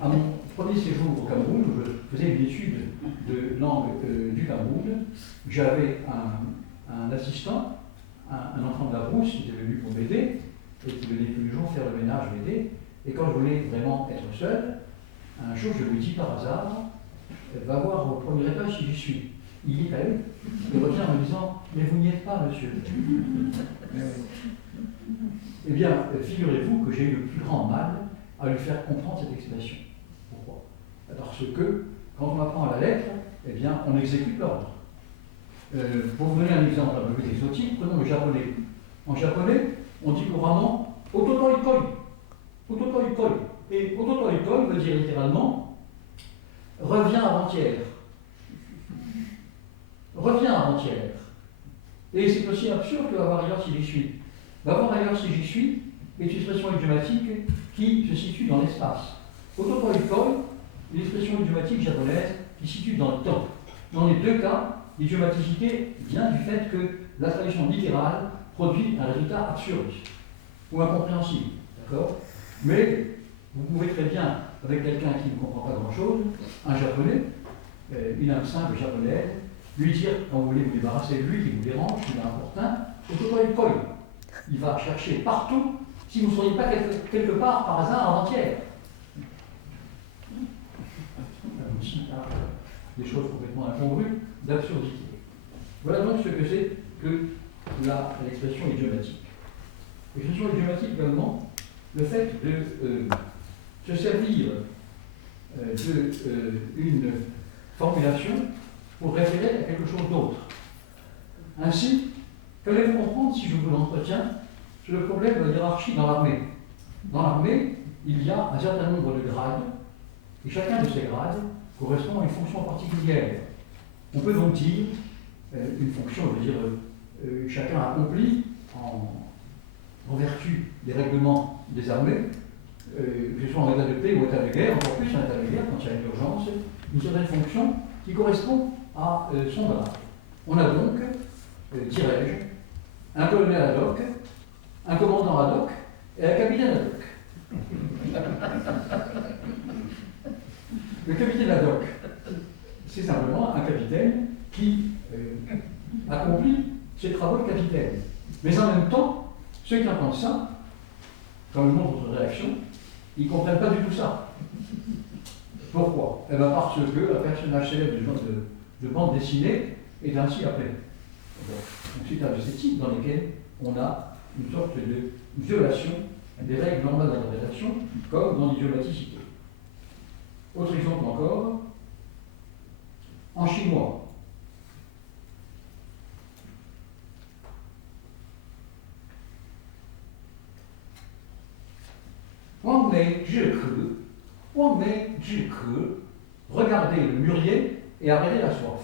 À mon premier séjour au Cameroun, où je faisais une étude de langue du Cameroun, j'avais un assistant, un enfant de la brousse qui était venu pour m'aider et qui venait tous les jours faire le ménage, m'aider. Et quand je voulais vraiment être seul, un jour je lui dis par hasard, va voir au premier étage si j'y suis. Il y est allé. Il revient en me disant, mais vous n'y êtes pas, monsieur. Eh bien, figurez-vous que j'ai eu le plus grand mal à lui faire comprendre cette expression. Pourquoi? Parce que, quand on apprend à la lettre, eh bien, on exécute l'ordre. Pour vous donner un exemple un peu plus exotique, prenons le japonais. En japonais, on dit couramment Ototo ikoi. Ototo ikoi. Et Ototo ikoi veut dire littéralement reviens avant-hier. Reviens avant-hier. Et c'est aussi absurde que va voir ailleurs si j'y suis. Va voir ailleurs si j'y suis est une expression idiomatique qui se situe dans l'espace. Ototo ikoi, une expression idiomatique japonaise qui se situe dans le temps. Dans les deux cas, l'idiomaticité vient du fait que la traduction littérale produit un résultat absurde ou incompréhensible. D'accord? Mais vous pouvez très bien, avec quelqu'un qui ne comprend pas grand-chose, un japonais, une âme simple japonaise, lui dire, quand vous voulez vous débarrasser de lui qui vous dérange, qui est importun, il va chercher partout si vous ne seriez pas quelque part par hasard avant-hier. Des choses complètement incongrues, d'absurdité. Voilà donc ce que c'est que l'expression idiomatique. L'expression idiomatique également, le fait de se servir d'une formulation pour référer à quelque chose d'autre. Ainsi, qu'allez-vous comprendre si je vous l'entretiens sur le problème de la hiérarchie dans l'armée? Dans l'armée, il y a un certain nombre de grades, et chacun de ces grades correspond à une fonction particulière. On peut donc dire une fonction, je veux dire, chacun accomplit en vertu des règlements des armées, que ce soit en état de paix ou en état de guerre, encore plus en état de guerre, quand il y a une urgence, une certaine fonction qui correspond à son grade. On a donc, dirais-je, un colonel ad hoc, un commandant ad hoc et un capitaine ad hoc. Le capitaine ad hoc, c'est simplement un capitaine qui accomplit ses travaux de capitaine. Mais en même temps, ceux qui entendent ça, comme le montre votre réaction, ils ne comprennent pas du tout ça. Pourquoi? Eh bien parce que un personnage célèbre de bande dessinée est ainsi appelé. Donc c'est un de ces types dans lesquels on a une sorte de violation des règles normales d'interprétation, comme dans l'idiomaticité. Autre exemple encore, en chinois. Wang mei zhi ke, Wang mei zhi ke, regardez le mûrier et arrêtez la soif.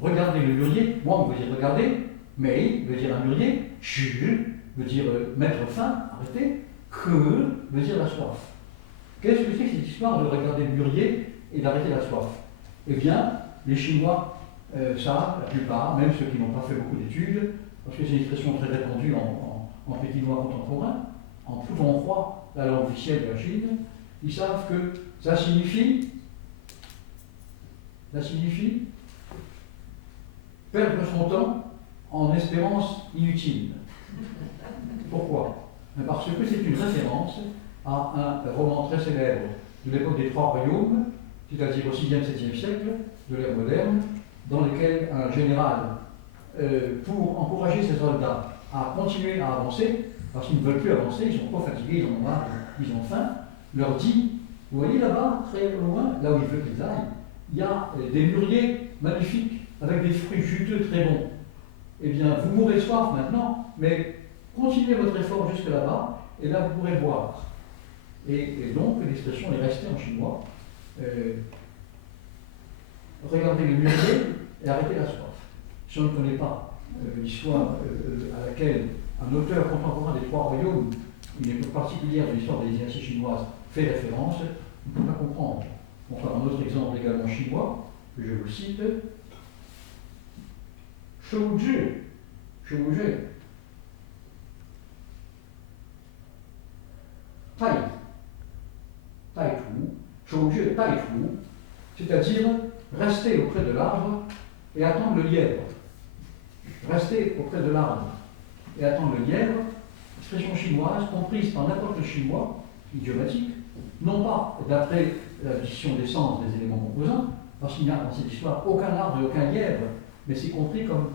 Regardez le mûrier, Wang veut dire regarder, mei veut dire un mûrier, zhi veut dire mettre fin, arrêter, que veut dire la soif. Qu'est-ce que c'est que cette histoire de regarder le mûrier et d'arrêter la soif? Eh bien, les Chinois savent, la plupart, même ceux qui n'ont pas fait beaucoup d'études, parce que c'est une expression très répandue en pékinois contemporain, en tout hongrois, la langue officielle de la Chine, ils savent que ça signifie perdre son temps en espérance inutile. Pourquoi? Parce que c'est une référence à un roman très célèbre de l'époque des Trois Royaumes, c'est-à-dire au 6e, 7e siècle de l'ère moderne, dans lequel un général, pour encourager ses soldats à continuer à avancer, parce qu'ils ne veulent plus avancer, ils sont trop fatigués, ils en ont marre, ils ont faim, leur dit, vous voyez là-bas, très loin, là où il veut qu'ils aillent, il y a des mûriers magnifiques, avec des fruits juteux très bons. Eh bien, vous mourrez soif maintenant, mais continuez votre effort jusque là-bas, et là vous pourrez boire. Et donc, l'expression est restée en chinois. Regardez le mûrier et arrêtez la soif. Si on ne connaît pas l'histoire à laquelle un auteur contemporain des Trois Royaumes, une époque particulière de l'histoire des dynasties chinoises, fait référence, on ne peut pas comprendre. On prend un autre exemple également chinois, que je vous cite. Shouji, c'est-à-dire rester auprès de l'arbre et attendre le lièvre. Rester auprès de l'arbre et attendre le lièvre, expression chinoise comprise par n'importe quel chinois, idiomatique, non pas d'après la décision des sens des éléments composants, parce qu'il n'y a dans cette histoire aucun arbre et aucun lièvre, mais c'est compris comme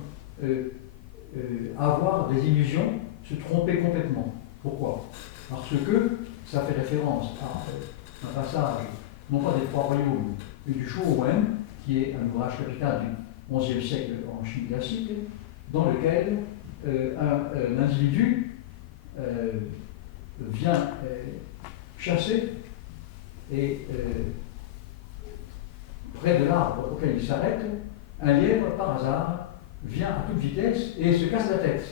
avoir des illusions, se tromper complètement. Pourquoi? Parce que ça fait référence à un passage, non pas des Trois Royaumes, mais du Shuowen, qui est un ouvrage capital du XIe siècle en Chine classique, dans lequel un individu vient chasser et près de l'arbre auquel il s'arrête, un lièvre par hasard vient à toute vitesse et se casse la tête.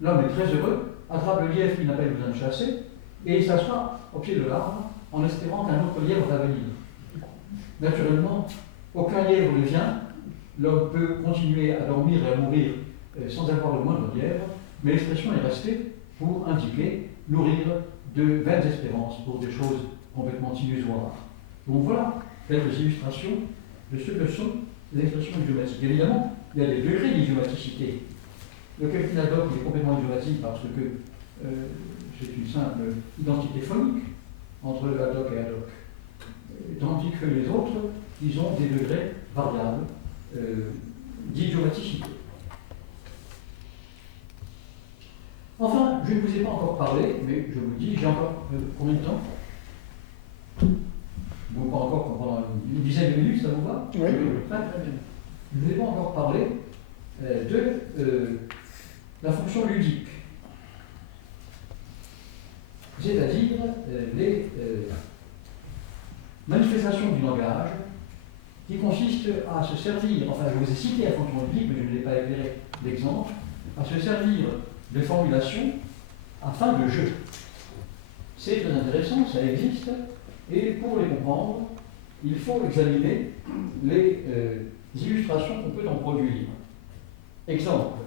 L'homme est très heureux, attrape le lièvre qui n'a pas eu besoin de chasser et il s'assoit au pied de l'arbre en espérant qu'un autre lièvre va venir. Naturellement, aucun lièvre ne vient, l'homme peut continuer à dormir et à mourir sans avoir le moindre lièvre, mais l'expression est restée pour indiquer, nourrir de vaines espérances pour des choses complètement illusoires. Donc voilà quelques illustrations de ce que sont les expressions idiomatiques. Évidemment, il y a des degrés d'idiomaticité. Le capitaine ad hoc est complètement idiomatique parce que c'est une simple identité phonique entre ad hoc et ad hoc. Tandis que les autres, ils ont des degrés variables d'idiomaticité. Enfin, je ne vous ai pas encore parlé, mais je vous dis, j'ai encore combien de temps? Bon, pas encore pendant une dizaine de minutes, ça vous va? Oui. Très bien. Je ne vous ai pas encore parlé de la fonction ludique, c'est-à-dire les manifestations du langage qui consiste à se servir, enfin je vous ai cité la fonction ludique, mais je ne l'ai pas éclairé d'exemple, à se servir de formulations à fin de jeu. C'est très intéressant, ça existe, et pour les comprendre, il faut examiner les illustrations qu'on peut en produire. Exemple.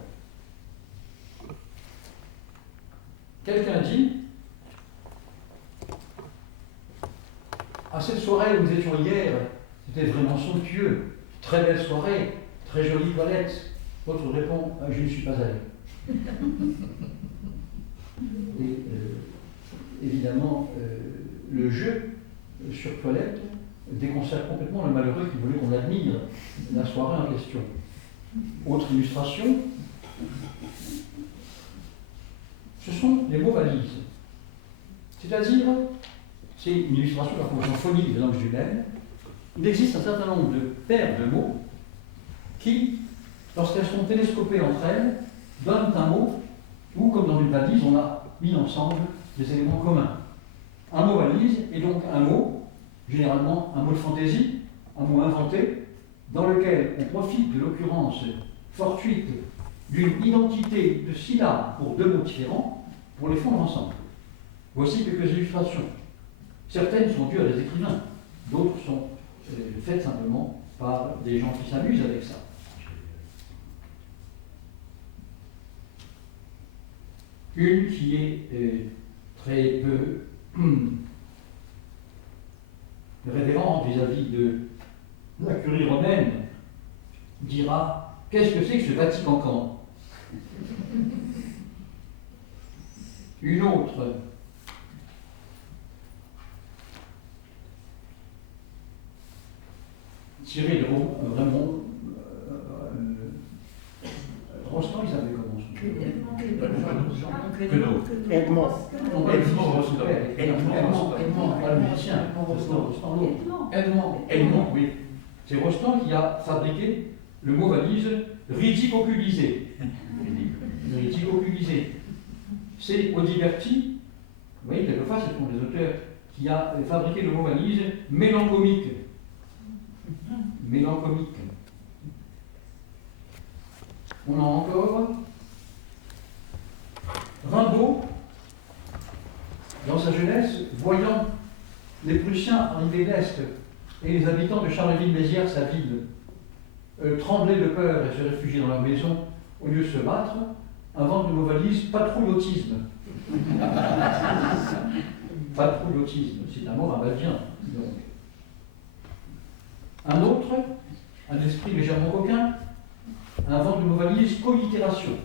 Quelqu'un dit, à cette soirée où nous étions hier, c'était vraiment somptueux, très belle soirée, très jolie toilette. L'autre répond, je n'y suis pas allé. Et évidemment, le jeu sur toilette déconcerte complètement le malheureux qui voulait qu'on admire la soirée en question. Autre illustration, ce sont les mots valises. C'est-à-dire, c'est une illustration de la convention phonique des langues humaines. Il existe un certain nombre de paires de mots qui, lorsqu'elles sont télescopées entre elles, donnent un mot où, comme dans une valise, on a mis ensemble des éléments communs. Un mot valise est donc un mot, généralement un mot de fantaisie, un mot inventé, dans lequel on profite de l'occurrence fortuite d'une identité de syllabes pour deux mots différents pour les fondre ensemble. Voici quelques illustrations. Certaines sont dues à des écrivains, d'autres sont faites simplement par des gens qui s'amusent avec ça. Une qui est très peu révérente vis-à-vis de la curie romaine dira « Qu'est-ce que c'est que ce Vatican-Camp » Une autre tirée de vraiment Rostand, ils avaient comment Edmond. Edmond, oui. C'est Rostand qui a fabriqué le mot valise ridicoculisé. Ridicoculisé. C'est Audiberti, vous voyez, quelquefois, ce sont des auteurs qui a fabriqué le mot valise mélancolique. Mélancolique. On a encore Rimbaud, dans sa jeunesse, voyant les Prussiens arriver d'Est et les habitants de Charleville-Mézières, sa ville, trembler de peur et se réfugier dans leur maison au lieu de se battre, invente le mot valise patrouillotisme. Patrouillotisme, c'est un mot rambadien. Donc. Un autre, un esprit légèrement coquin, invente le mot valise coïtération.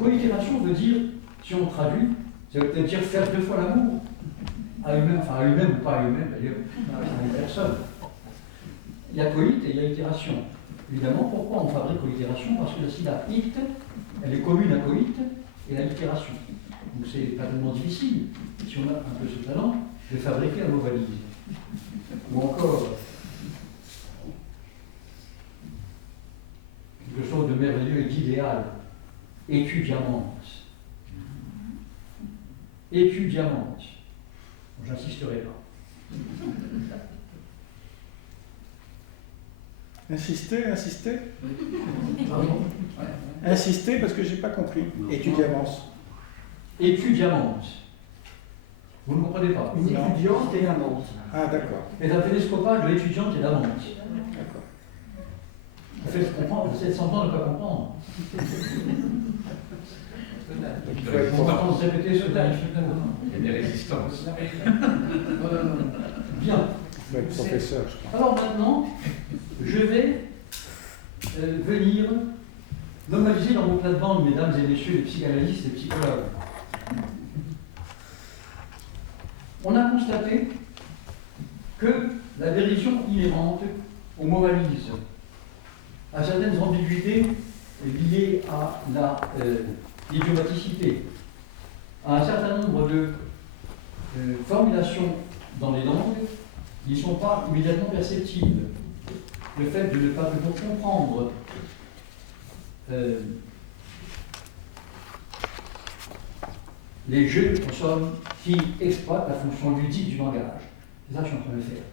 Coïtération veut dire, si on traduit, ça veut peut-être dire faire deux fois l'amour. À lui-même, enfin à lui-même ou pas à lui-même d'ailleurs, à une personne. Il y a coït et il y a itération. Évidemment, pourquoi on fabrique coïtération? Parce que la syllabe it, elle est commune à coït et à l'itération. Donc c'est pas tellement difficile, si on a un peu ce talent, de fabriquer un mot valise. Ou encore, quelque chose de merveilleux et d'idéal, étudiamante. Étudiamante. Bon, j'insisterai pas. Insister Pardon? Insister parce que j'ai pas compris. Étudiamance. Étudiamante. Vous ne comprenez pas. Une étudiante et amante. Ah d'accord. C'est un télescopage de l'étudiante et d'amante. D'accord. Vous faites comprendre, vous êtes semblant de ne pas comprendre. Il faut être On va pas répéter ce texte. Il y a des résistances. Bien. Il faut être professeur, je crois. Alors maintenant, je vais venir normaliser dans vos plates-bandes, mesdames et messieurs les psychanalystes et psychologues. On a constaté que la dérision inhérente au mot valise, à certaines ambiguïtés liées à l'idiomaticité, à un certain nombre de formulations dans les langues qui ne sont pas immédiatement perceptibles. Le fait de ne pas toujours comprendre les jeux en somme qui exploitent la fonction ludique du langage. C'est ça que je suis en train de faire.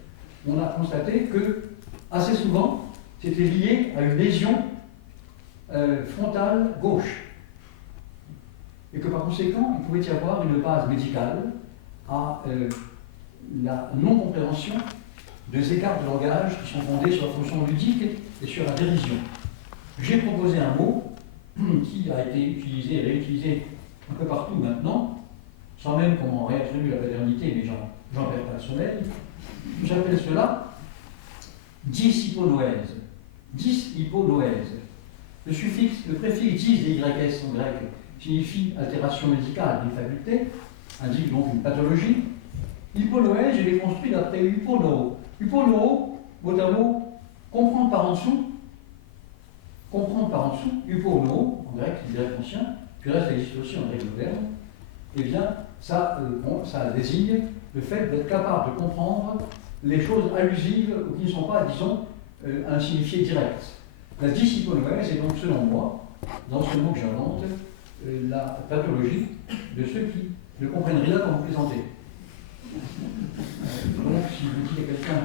on a constaté que, assez souvent, c'était lié à une lésion frontale gauche. Et que par conséquent, il pouvait y avoir une base médicale à la non-compréhension des écarts de langage qui sont fondés sur la fonction ludique et sur la dérision. J'ai proposé un mot qui a été utilisé et réutilisé un peu partout maintenant, sans même qu'on en réattribue la paternité, mais j'en perds pas le sommeil. J'appelle cela dyshyponoèse. Dyshyponoèse. Le préfixe dys des YS en grec signifie altération médicale d'une faculté, indique donc une pathologie. Hyponoèse, je l'ai construit d'après hyponoo. Hyponoo, mot à mot, comprendre par en dessous. Comprendre par en dessous, hyponoo, en grec, c'est grec ancien, puis le reste existe aussi en grec moderne. Eh bien, ça désigne le fait d'être capable de comprendre les choses allusives ou qui ne sont pas, disons, un signifié direct. La dyshyponoèse est donc, selon moi, dans ce mot que j'invente, la pathologie de ceux qui ne comprennent rien quand vous plaisantez. Donc, si vous dites à quelqu'un,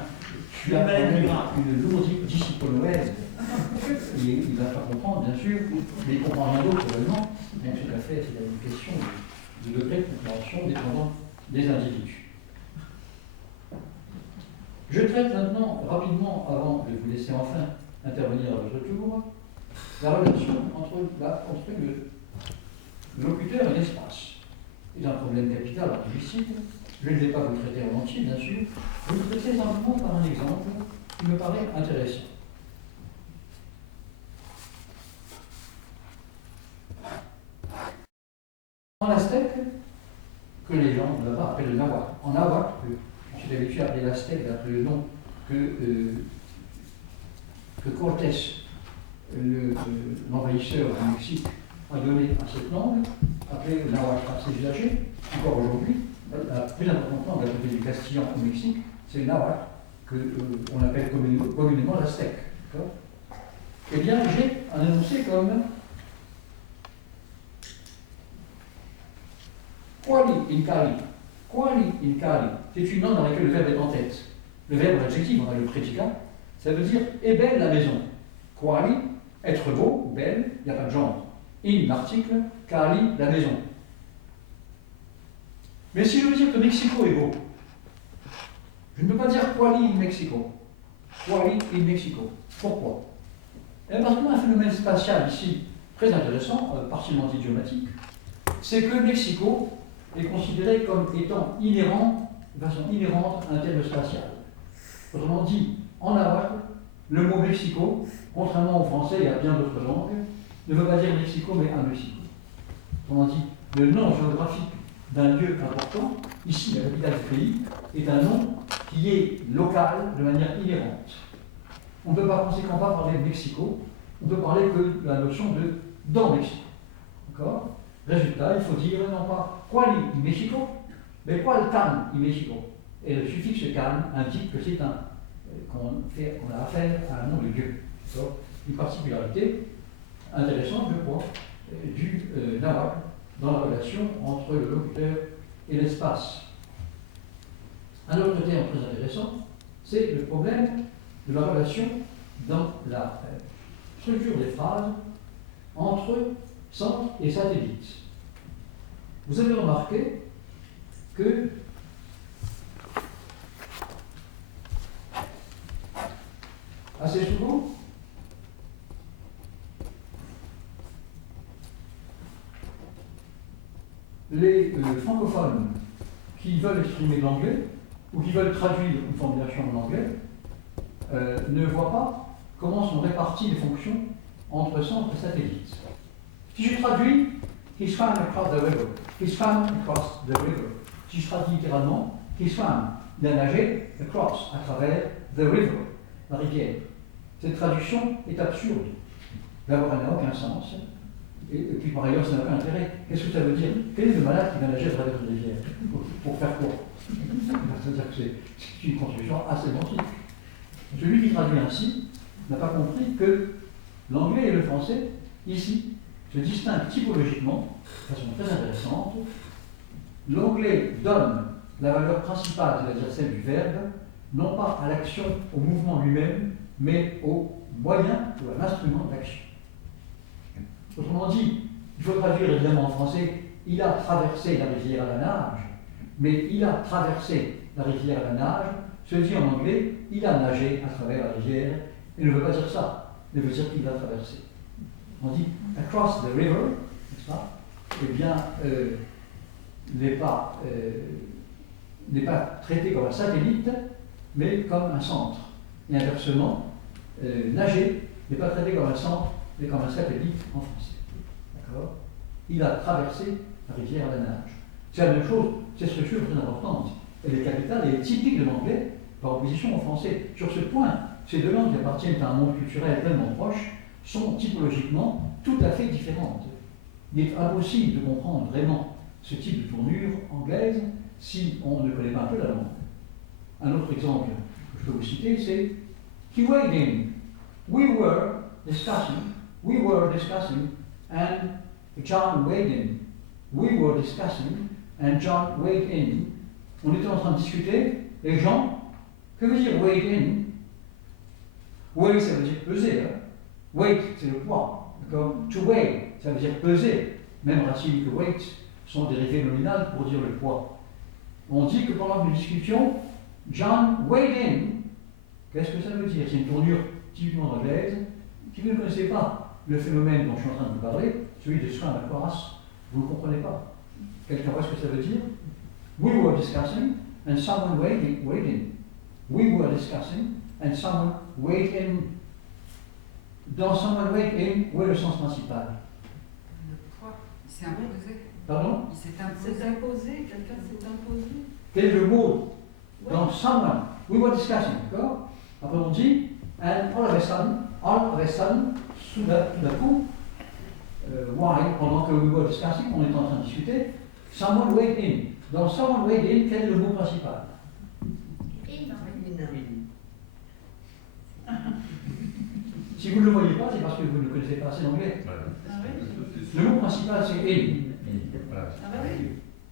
tu as une lourde dyshyponoèse, il ne va pas comprendre, bien sûr, mais il comprend rien d'autre, probablement. Donc, tout à fait, c'est une question de degré de compréhension dépendant des individus. Je traite maintenant, rapidement, avant de vous laisser enfin intervenir à votre tour, la relation entre le locuteur et l'espace. C'est un problème capital, difficile. Je ne vais pas vous le traiter en entier, bien sûr. Je vais vous traiter simplement par un exemple qui me paraît intéressant. En aztèque, que les gens là-bas appellent le nahuatl. En nahuatl, on s'est habitué à appeler l'aztèque d'après le nom que Cortés, l'envahisseur du Mexique, a donné à cette langue, appelée le nahuatl assez usagé, encore aujourd'hui. La plus importante langue à côté du castillan au Mexique, c'est le nahuatl, qu'on appelle communément l'aztèque. Eh bien, j'ai un énoncé comme Quali in cali. Quali in cali. C'est une langue dans laquelle le verbe est en tête. Le verbe ou l'adjectif, on a le prédicat, ça veut dire est belle la maison. Quali, être beau, belle, il n'y a pas de genre. In, l'article, cali, la maison. Mais si je veux dire que Mexico est beau, je ne peux pas dire Quali in Mexico. Quali in Mexico. Pourquoi? Parce qu'il y a un phénomène spatial ici très intéressant, partiellement idiomatique, c'est que Mexico est considéré comme étant inhérent, de façon inhérente à un terme spatial. Autrement dit, en nahuatl, le mot Mexico, contrairement au français et à bien d'autres langues, ne veut pas dire Mexico mais un Mexico. Autrement dit, le nom géographique d'un lieu important, ici la capitale du pays, est un nom qui est local de manière inhérente. On ne peut par conséquent pas parler de Mexico, on peut parler que de la notion de dans Mexico. D'accord? Résultat, il faut dire non pas Quali in Mexico, mais Qual can in Mexico. Et le suffixe can indique que c'est qu'on a affaire à un nom de lieu. Une particularité intéressante, je crois, du nahuatl dans la relation entre le locuteur et l'espace. Un autre terme très intéressant, c'est le problème de la relation dans la structure des phrases entre centre et satellite. Vous avez remarqué que assez souvent, les francophones qui veulent exprimer de l'anglais ou qui veulent traduire une formulation en anglais ne voient pas comment sont réparties les fonctions entre centre et satellite. Si je traduis He swam across the river, he swam across the river. Si je traduis littéralement, he swam, il a nagé across, à travers the river, la rivière. Cette traduction est absurde. D'abord, elle n'a aucun sens. Et puis par ailleurs, ça n'a aucun intérêt. Qu'est-ce que ça veut dire? Quel est le malade qui va nager à travers une rivière? Pour faire quoi? C'est-à-dire que c'est une construction assez mentique. Celui qui traduit ainsi n'a pas compris que l'anglais et le français, ici, se distinguent typologiquement, de façon très intéressante. L'anglais donne la valeur principale, c'est-à-dire celle du verbe, non pas à l'action, au mouvement lui-même, mais au moyen ou à l'instrument d'action. Autrement dit, il faut traduire évidemment en français, il a traversé la rivière à la nage, mais il a traversé la rivière à la nage, se dit en anglais, il a nagé à travers la rivière, et ne veut pas dire ça, il veut dire qu'il l'a traversé. On dit across the river, n'est-ce pas? Eh bien, n'est pas traité comme un satellite, mais comme un centre. Et inversement, nager n'est pas traité comme un centre, mais comme un satellite en français. D'accord? Il a traversé la rivière à la nage. C'est la même chose, cette structure est très importante. Elle est capitale, elle est typique de l'anglais par opposition au français. Sur ce point, ces deux langues qui appartiennent à un monde culturel tellement proche sont typologiquement tout à fait différentes. Il est impossible de comprendre vraiment ce type de tournure anglaise si on ne connaît pas un peu la langue. Un autre exemple que je peux vous citer, c'est he weighed in. We were discussing, and John weighed in. We were discussing, and John weighed in. On était en train de discuter, et Jean, que veut dire weighed in? Weigh, ça veut dire peser. Hein? Weight, c'est le poids. To weigh, ça veut dire peser. Même racines que weight sont dérivées nominales pour dire le poids. On dit que pendant que nous discutions, John weighed in. Qu'est-ce que ça veut dire? C'est une tournure typiquement anglaise. Si vous ne connaissez pas le phénomène dont je suis en train de vous parler, celui de swim and chorus, vous ne comprenez pas. Quelqu'un voit ce que ça veut dire? We were discussing and someone weighed in. We were discussing and someone weighed in. Dans someone weighed in, où est le sens principal? Le poids, il s'est imposé. Pardon? Il s'est C'est imposé. imposé, quelqu'un s'est imposé. Quel est le mot? Ouais. Dans someone, we were discussing, d'accord? Après on dit, and all of a sudden, tout d'un coup, why, pendant que we were discussing, on est en train de discuter, someone weighed in. Dans someone weighed in, quel est le mot principal? Si vous ne le voyez pas, c'est parce que vous ne connaissez pas assez l'anglais. Le mot principal, c'est in.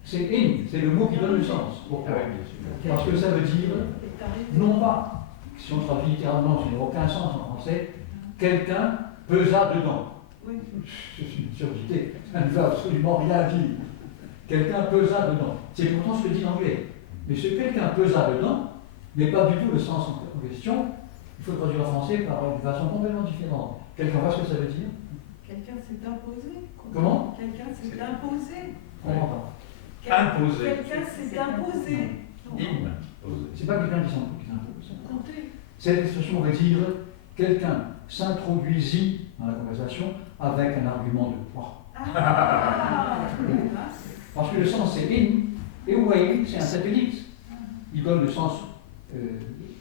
C'est in, c'est le mot qui donne le sens. Pourquoi? Parce que ça veut dire, non pas, si on traduit littéralement, ça n'a aucun sens en français, quelqu'un pesa dedans. Oui. C'est une absurdité, ça ne veut absolument rien dire. Quelqu'un pesa dedans. C'est pourtant ce que dit l'anglais. Mais ce quelqu'un pesa dedans n'est pas du tout le sens en question. Il faut traduire en français par une façon complètement différente. Quelqu'un voit ce que ça veut dire? Quelqu'un s'est imposé. Comment? Quelqu'un s'est imposé. On entend. Imposé. Quelqu'un s'est imposé. C'est pas quelqu'un qui s'impose. Comptez. Cette expression veut dire quelqu'un s'introduisit dans la conversation avec un argument de poids. Parce que le sens c'est in, et way c'est un satellite. Il donne le sens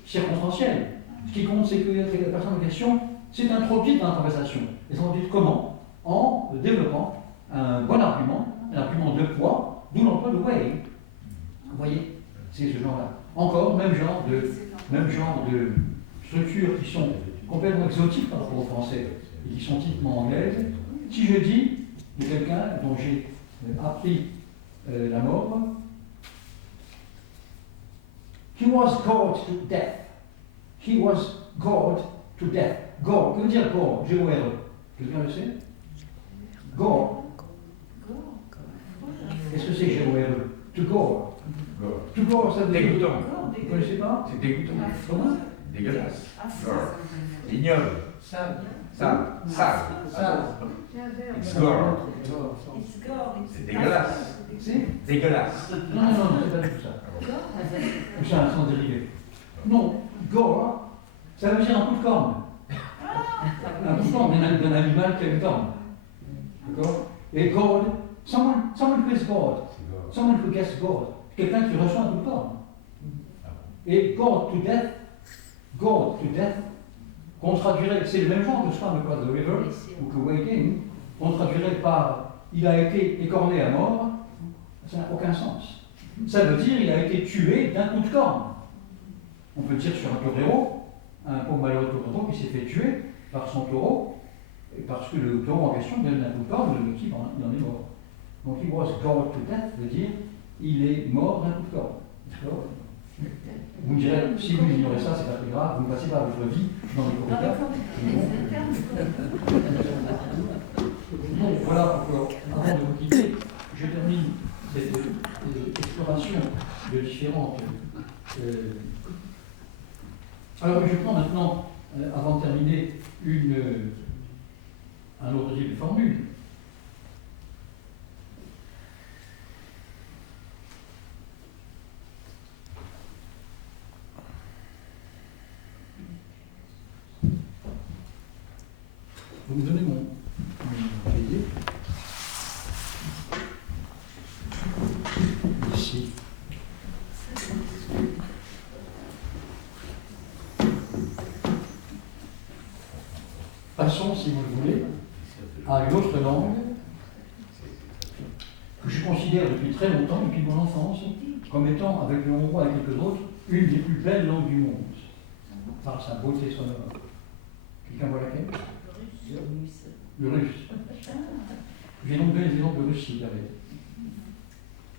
circonstanciel. Ce qui compte, c'est que la personne en question s'est introduite dans la conversation. Et s'introduite comment? En développant un bon argument, un argument de poids, d'où l'emploi de way. Vous voyez? C'est ce genre-là. Encore, même genre de structures qui sont complètement exotiques par rapport au français et qui sont typiquement anglaises. Si je dis de quelqu'un dont j'ai appris la mort, he was gored to death. He was gored to death. Gore, que veut dire gore? G-O-R-E. Quelqu'un le sait? Gore. Qu'est-ce que c'est G-O-R-E? To gore. To gore, ça veut dire. Dégoûtant. Vous ne connaissez pas? C'est dégoûtant. Comment? Dégueulasse. Affreux. Ignoble. Sale. Sale. Sale. It's gore. C'est dégueulasse. C'est? Dégueulasse. Non, c'est pas du tout ça. C'est un sens dérivé. Non, gore, ça veut dire un coup de corne. Un coup de corne d'un animal qui a une corne. D'accord? Et gored, someone who is gored. Someone who gets gored. Quelqu'un qui reçoit un coup de corne. Et gored to death, qu'on traduirait, c'est le même genre que swam across the river, ou que waking, on traduirait par il a été écorné à mort, ça n'a aucun sens. Ça veut dire il a été tué d'un coup de corne. On peut dire sur un torero, un pauvre malheureux taureau qui s'est fait tuer par son taureau, et parce que le taureau en question donne un coup de corne, le type il en est mort. Donc he was gored to death veut dire il est mort d'un coup de corne. D'accord? Vous me direz, si vous ignorez ça, c'est pas très grave, vous ne passez pas votre vie dans les corridors. Bon, voilà pourquoi, avant de vous quitter, je termine cette exploration de différentes. Alors, je prends maintenant, avant de terminer, un autre type de formule. Vous me donnez mon cahier. Ici. Passons, si vous le voulez, à une autre langue que je considère depuis très longtemps, depuis mon enfance, comme étant, avec le hongrois et quelques autres, une des plus belles langues du monde, par sa beauté sonore. Quelqu'un voit laquelle? Le russe. J'ai donc donné des exemples de Russie,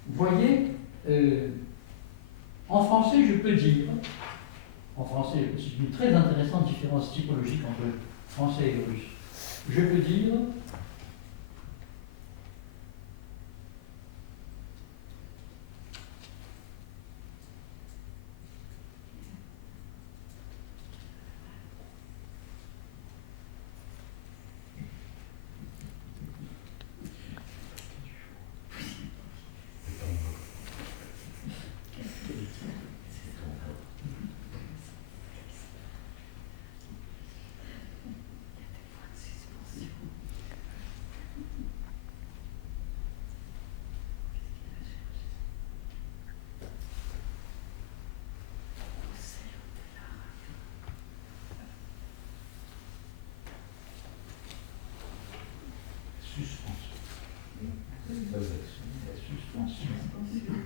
vous voyez, en français, je peux dire, en français, c'est une très intéressante différence typologique entre le français et le russe. Je peux dire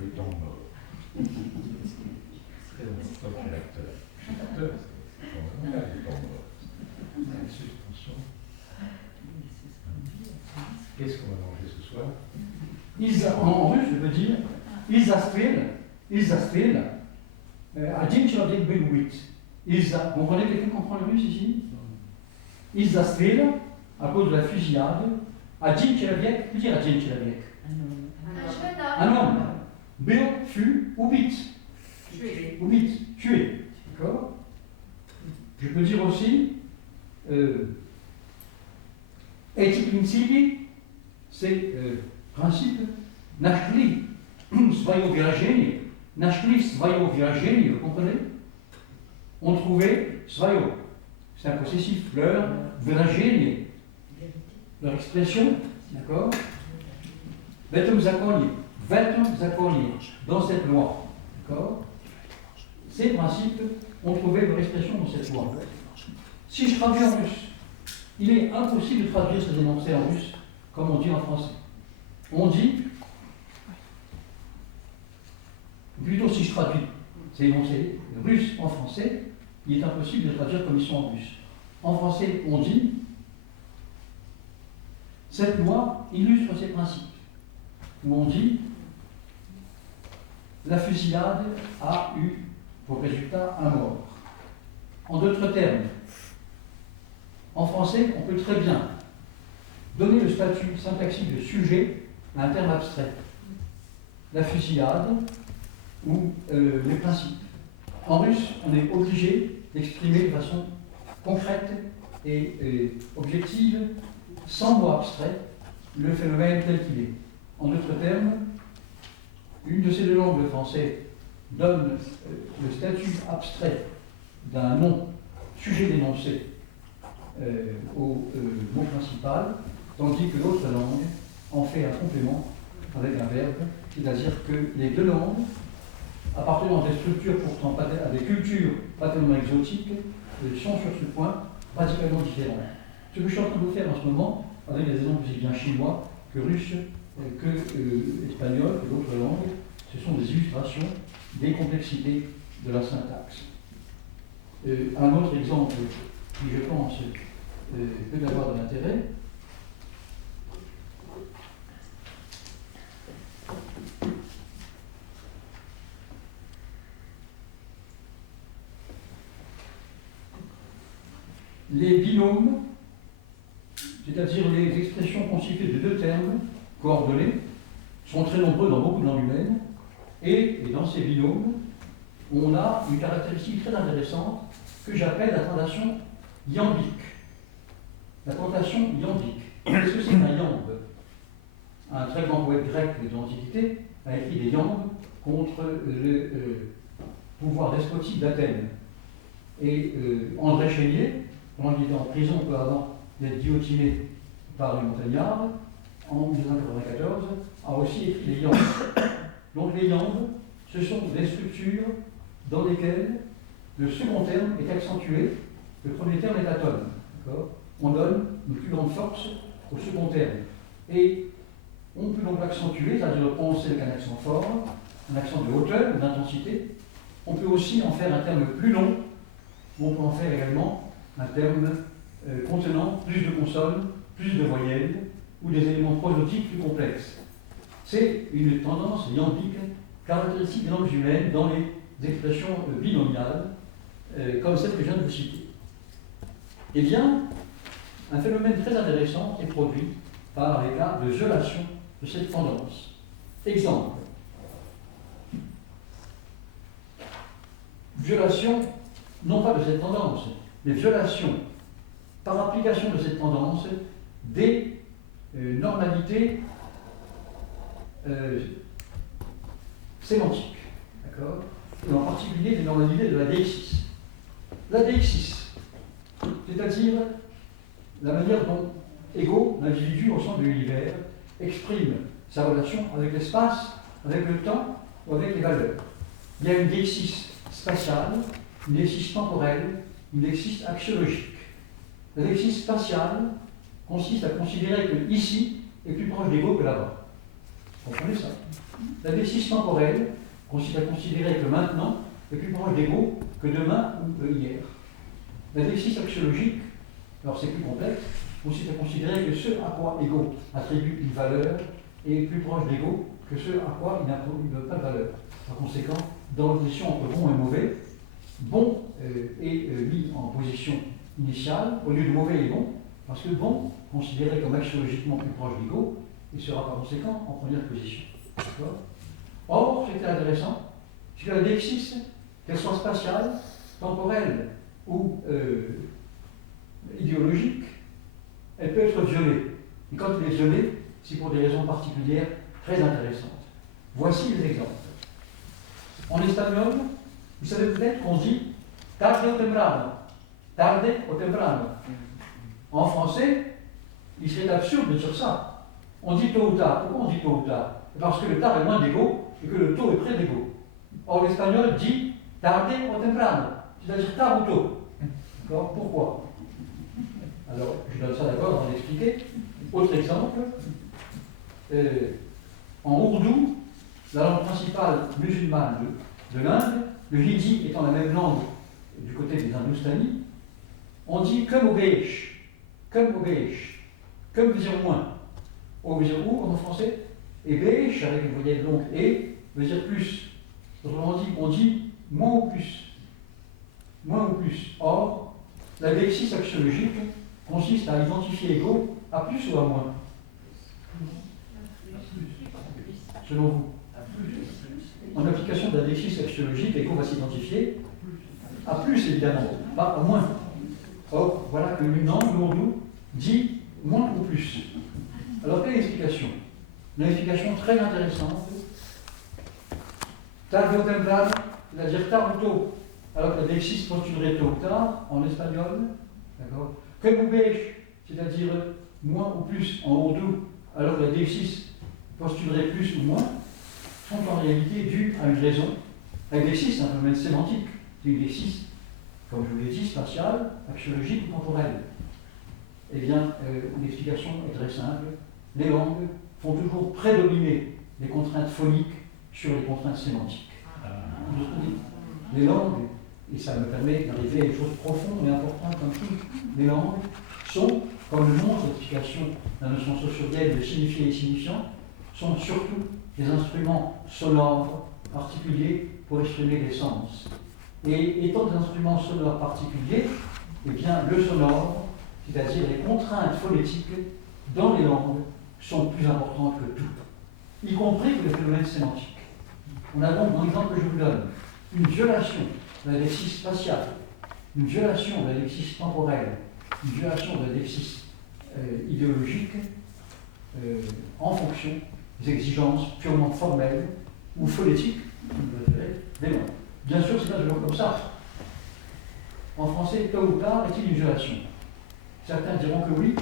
Le temps mort. Très important pour l'acteur. L'acteur, c'est le temps mort. La suspension. Qu'est-ce qu'on va manger ce soir? En russe, je veux dire, Isasfil, один человек был убит. Vous comprenez quelqu'un qui comprend le russe ici? Isasfil, à cause de la fusillade, один человек, que dire один человек? Un homme. Был, fut, убит. Убит, tué. D'accord? Je peux dire aussi, эти принципы, c'est principe, нашли свое выражение, vous comprenez? On trouvait свое, c'est un possessif, leur выражение, leur expression, d'accord? В этом законе, dans cette loi, d'accord? Ces principes, on trouvait leur expression dans cette loi. Si je traduis en russe, il est impossible de traduire ces énoncés en russe comme on dit en français. On dit, plutôt si je traduis ces énoncés russes en français, il est impossible de traduire comme ils sont en russe. En français, on dit, cette loi illustre ces principes. Où on dit, la fusillade a eu pour résultat un mort. En d'autres termes, en français, on peut très bien donner le statut syntaxique de sujet à un terme abstrait. La fusillade ou les principes. En russe, on est obligé d'exprimer de façon concrète et objective, sans mot abstrait, le phénomène tel qu'il est. En d'autres termes, une de ces deux langues, le français, donne le statut abstrait d'un nom, sujet d'énoncé, au mot principal, tandis que l'autre langue en fait un complément avec un verbe, c'est-à-dire que les deux langues, appartenant à des structures pourtant à des cultures pas tellement exotiques, sont sur ce point radicalement différentes. Ce que je suis en train de vous faire en ce moment, avec des exemples aussi bien chinois que russes, que espagnol, que d'autres langues, ce sont des illustrations des complexités de la syntaxe. Un autre exemple qui, je pense, peut avoir de l'intérêt, les binômes, c'est-à-dire les expressions constituées de deux termes coordonnés, sont très nombreux dans beaucoup de langues humaines, et dans ces binômes, on a une caractéristique très intéressante que j'appelle la tentation iambique. La tentation iambique. Qu'est-ce que c'est un iambe? Un très grand poète grec de l'Antiquité a écrit des iambes contre le pouvoir despotique d'Athènes. Et André Chénier, pendant qu'il était en prison peu avant d'être guillotiné par les montagnards, en 1994, a aussi écrit les iambes. Donc les iambes, ce sont des structures dans lesquelles le second terme est accentué, le premier terme est atone. On donne une plus grande force au second terme. Et on peut donc l'accentuer, c'est-à-dire le prononcer avec un accent fort, un accent de hauteur ou d'intensité. On peut aussi en faire un terme plus long, ou on peut en faire également un terme contenant plus de consonnes, plus de voyelles, ou des éléments prosodiques plus complexes. C'est une tendance iambique caractéristique des langues humaines dans les expressions binomiales, comme celle que je viens de vous citer. Eh bien, un phénomène très intéressant est produit par les cas de violation de cette tendance. Exemple. Violation, non pas de cette tendance, mais violation, par application de cette tendance, des normalités sémantiques, d'accord, et en particulier des normalités de la deixis. La deixis, c'est-à-dire la manière dont Ego, l'individu au centre de l'univers, exprime sa relation avec l'espace, avec le temps ou avec les valeurs. Il y a une deixis spatiale, une deixis temporelle, une deixis axiologique. La deixis spatiale consiste à considérer que ici est plus proche d'Ego que là-bas. Vous comprenez ça? La deixis temporelle consiste à considérer que maintenant est plus proche d'Ego que demain ou hier. La deixis axiologique, alors c'est plus complexe, consiste à considérer que ce à quoi Ego attribue une valeur est plus proche d'Ego que ce à quoi il n'attribue pas de valeur. Par conséquent, dans l'opposition entre bon et mauvais, bon est mis en position initiale au lieu de mauvais et bon, parce que bon, considéré comme axiologiquement plus proche d'Ego, il sera par conséquent en première position. Or, c'était intéressant, c'est que la deixis, qu'elle soit spatiale, temporelle ou idéologique, elle peut être violée. Et quand elle est violée, c'est pour des raisons particulières très intéressantes. Voici les exemples. En espagnol, vous savez peut-être qu'on dit tarde o temprano. Tarde o temprano. En français, il serait absurde de dire ça. On dit tôt ou tard. Pourquoi on dit tôt ou tard? Parce que le tard est loin d'Ego et que le tôt est près d'Ego. Or, l'espagnol dit tarde o temprano, c'est-à-dire tard ou tôt. D'accord? Pourquoi? Alors, je donne ça d'abord avant d'expliquer. Autre exemple, en ourdou, la langue principale musulmane de l'Inde, le hindi étant la même langue du côté des Hindoustani, on dit comme au beige, comme veut dire moins. O veut dire ou, comme en français, et beige, avec une voyelle longue et, veut dire plus. Autrement dit, on dit moins ou plus. Moins ou plus. Or, la deixis axiologique consiste à identifier Ego à plus ou à moins. Selon vous. En application de la deixis axiologique, Ego va s'identifier à plus évidemment, pas à moins. Or, voilà que une langue, l'ourdou, dit moins ou plus. Alors, quelle est l'explication? Une explication très intéressante. Tarde o temprano, c'est-à-dire tard ou tôt, alors que la deixis postulerait tôt ou tard en espagnol, d'accord? Comme ou beige, c'est-à-dire moins ou plus en ourdou, alors que la deixis postulerait plus ou moins, sont en réalité dues à une raison. La deixis, c'est un phénomène sémantique. C'est une deixis, comme je vous l'ai dit, spatiale, axiologique ou temporelle. Eh bien, l'explication est très simple. Les langues font toujours prédominer les contraintes phoniques sur les contraintes sémantiques. Les langues, et ça me permet d'arriver à une chose profonde et importante comme toutes les langues, sont, comme le montre l'explication de la notion sociologique de signifié et signifiant, sont surtout des instruments sonores particuliers pour exprimer des sens. Et étant des instruments sonores particuliers, eh bien, le sonore, c'est-à-dire les contraintes phonétiques dans les langues, sont plus importantes que tout, y compris que les phénomènes sémantiques. On a donc, dans l'exemple que je vous donne, une violation de la lexis spatiale, une violation de la lexis temporelle, une violation de la lexis idéologique en fonction des exigences purement formelles ou phonétiques des langues. Bien sûr, c'est pas toujours comme ça. En français, tôt ou tard est-il une violation? Certains diront que oui,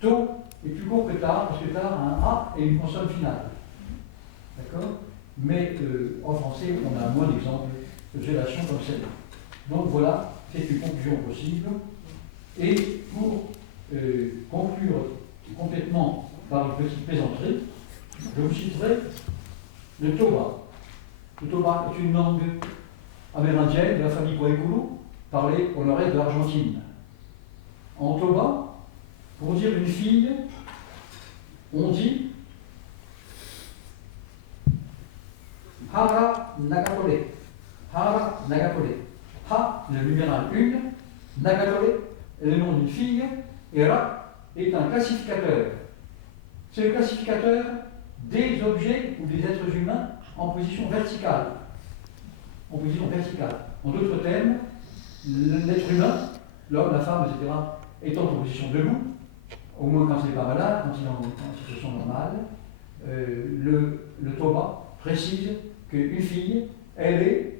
tôt est plus court que tard, parce que tard a un A et une consonne finale. D'accord? Mais en français, on a moins d'exemples de violation comme celle-là. Donc voilà, c'est une conclusion possible. Et pour conclure complètement par une petite plaisanterie, je vous citerai le Toba. Le Toba est une langue amérindienne de la famille Guaycuru, parlée au nord-est de l'Argentine. En Toba, pour dire une fille, on dit Hara Nagatole. Hara Nagatole. Ha, le numéral 1, Nagatole est le nom d'une fille, et Ra est un classificateur. C'est le classificateur des objets ou des êtres humains en position verticale. En position verticale. En d'autres termes, l'être humain, l'homme, la femme, etc., étant en position debout, au moins quand il n'est pas malade, quand il est en situation normale, le Toba précise qu'une fille, elle est,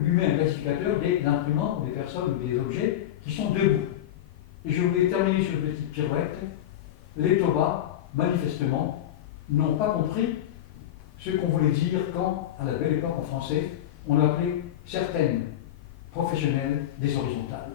lui met un classificateur des imprimants, des personnes ou des objets qui sont debout. Et je voulais terminer sur une petite pirouette. Les Toba, manifestement, n'ont pas compris ce qu'on voulait dire quand, à la belle époque en français, on appelait certaines professionnelles des horizontales.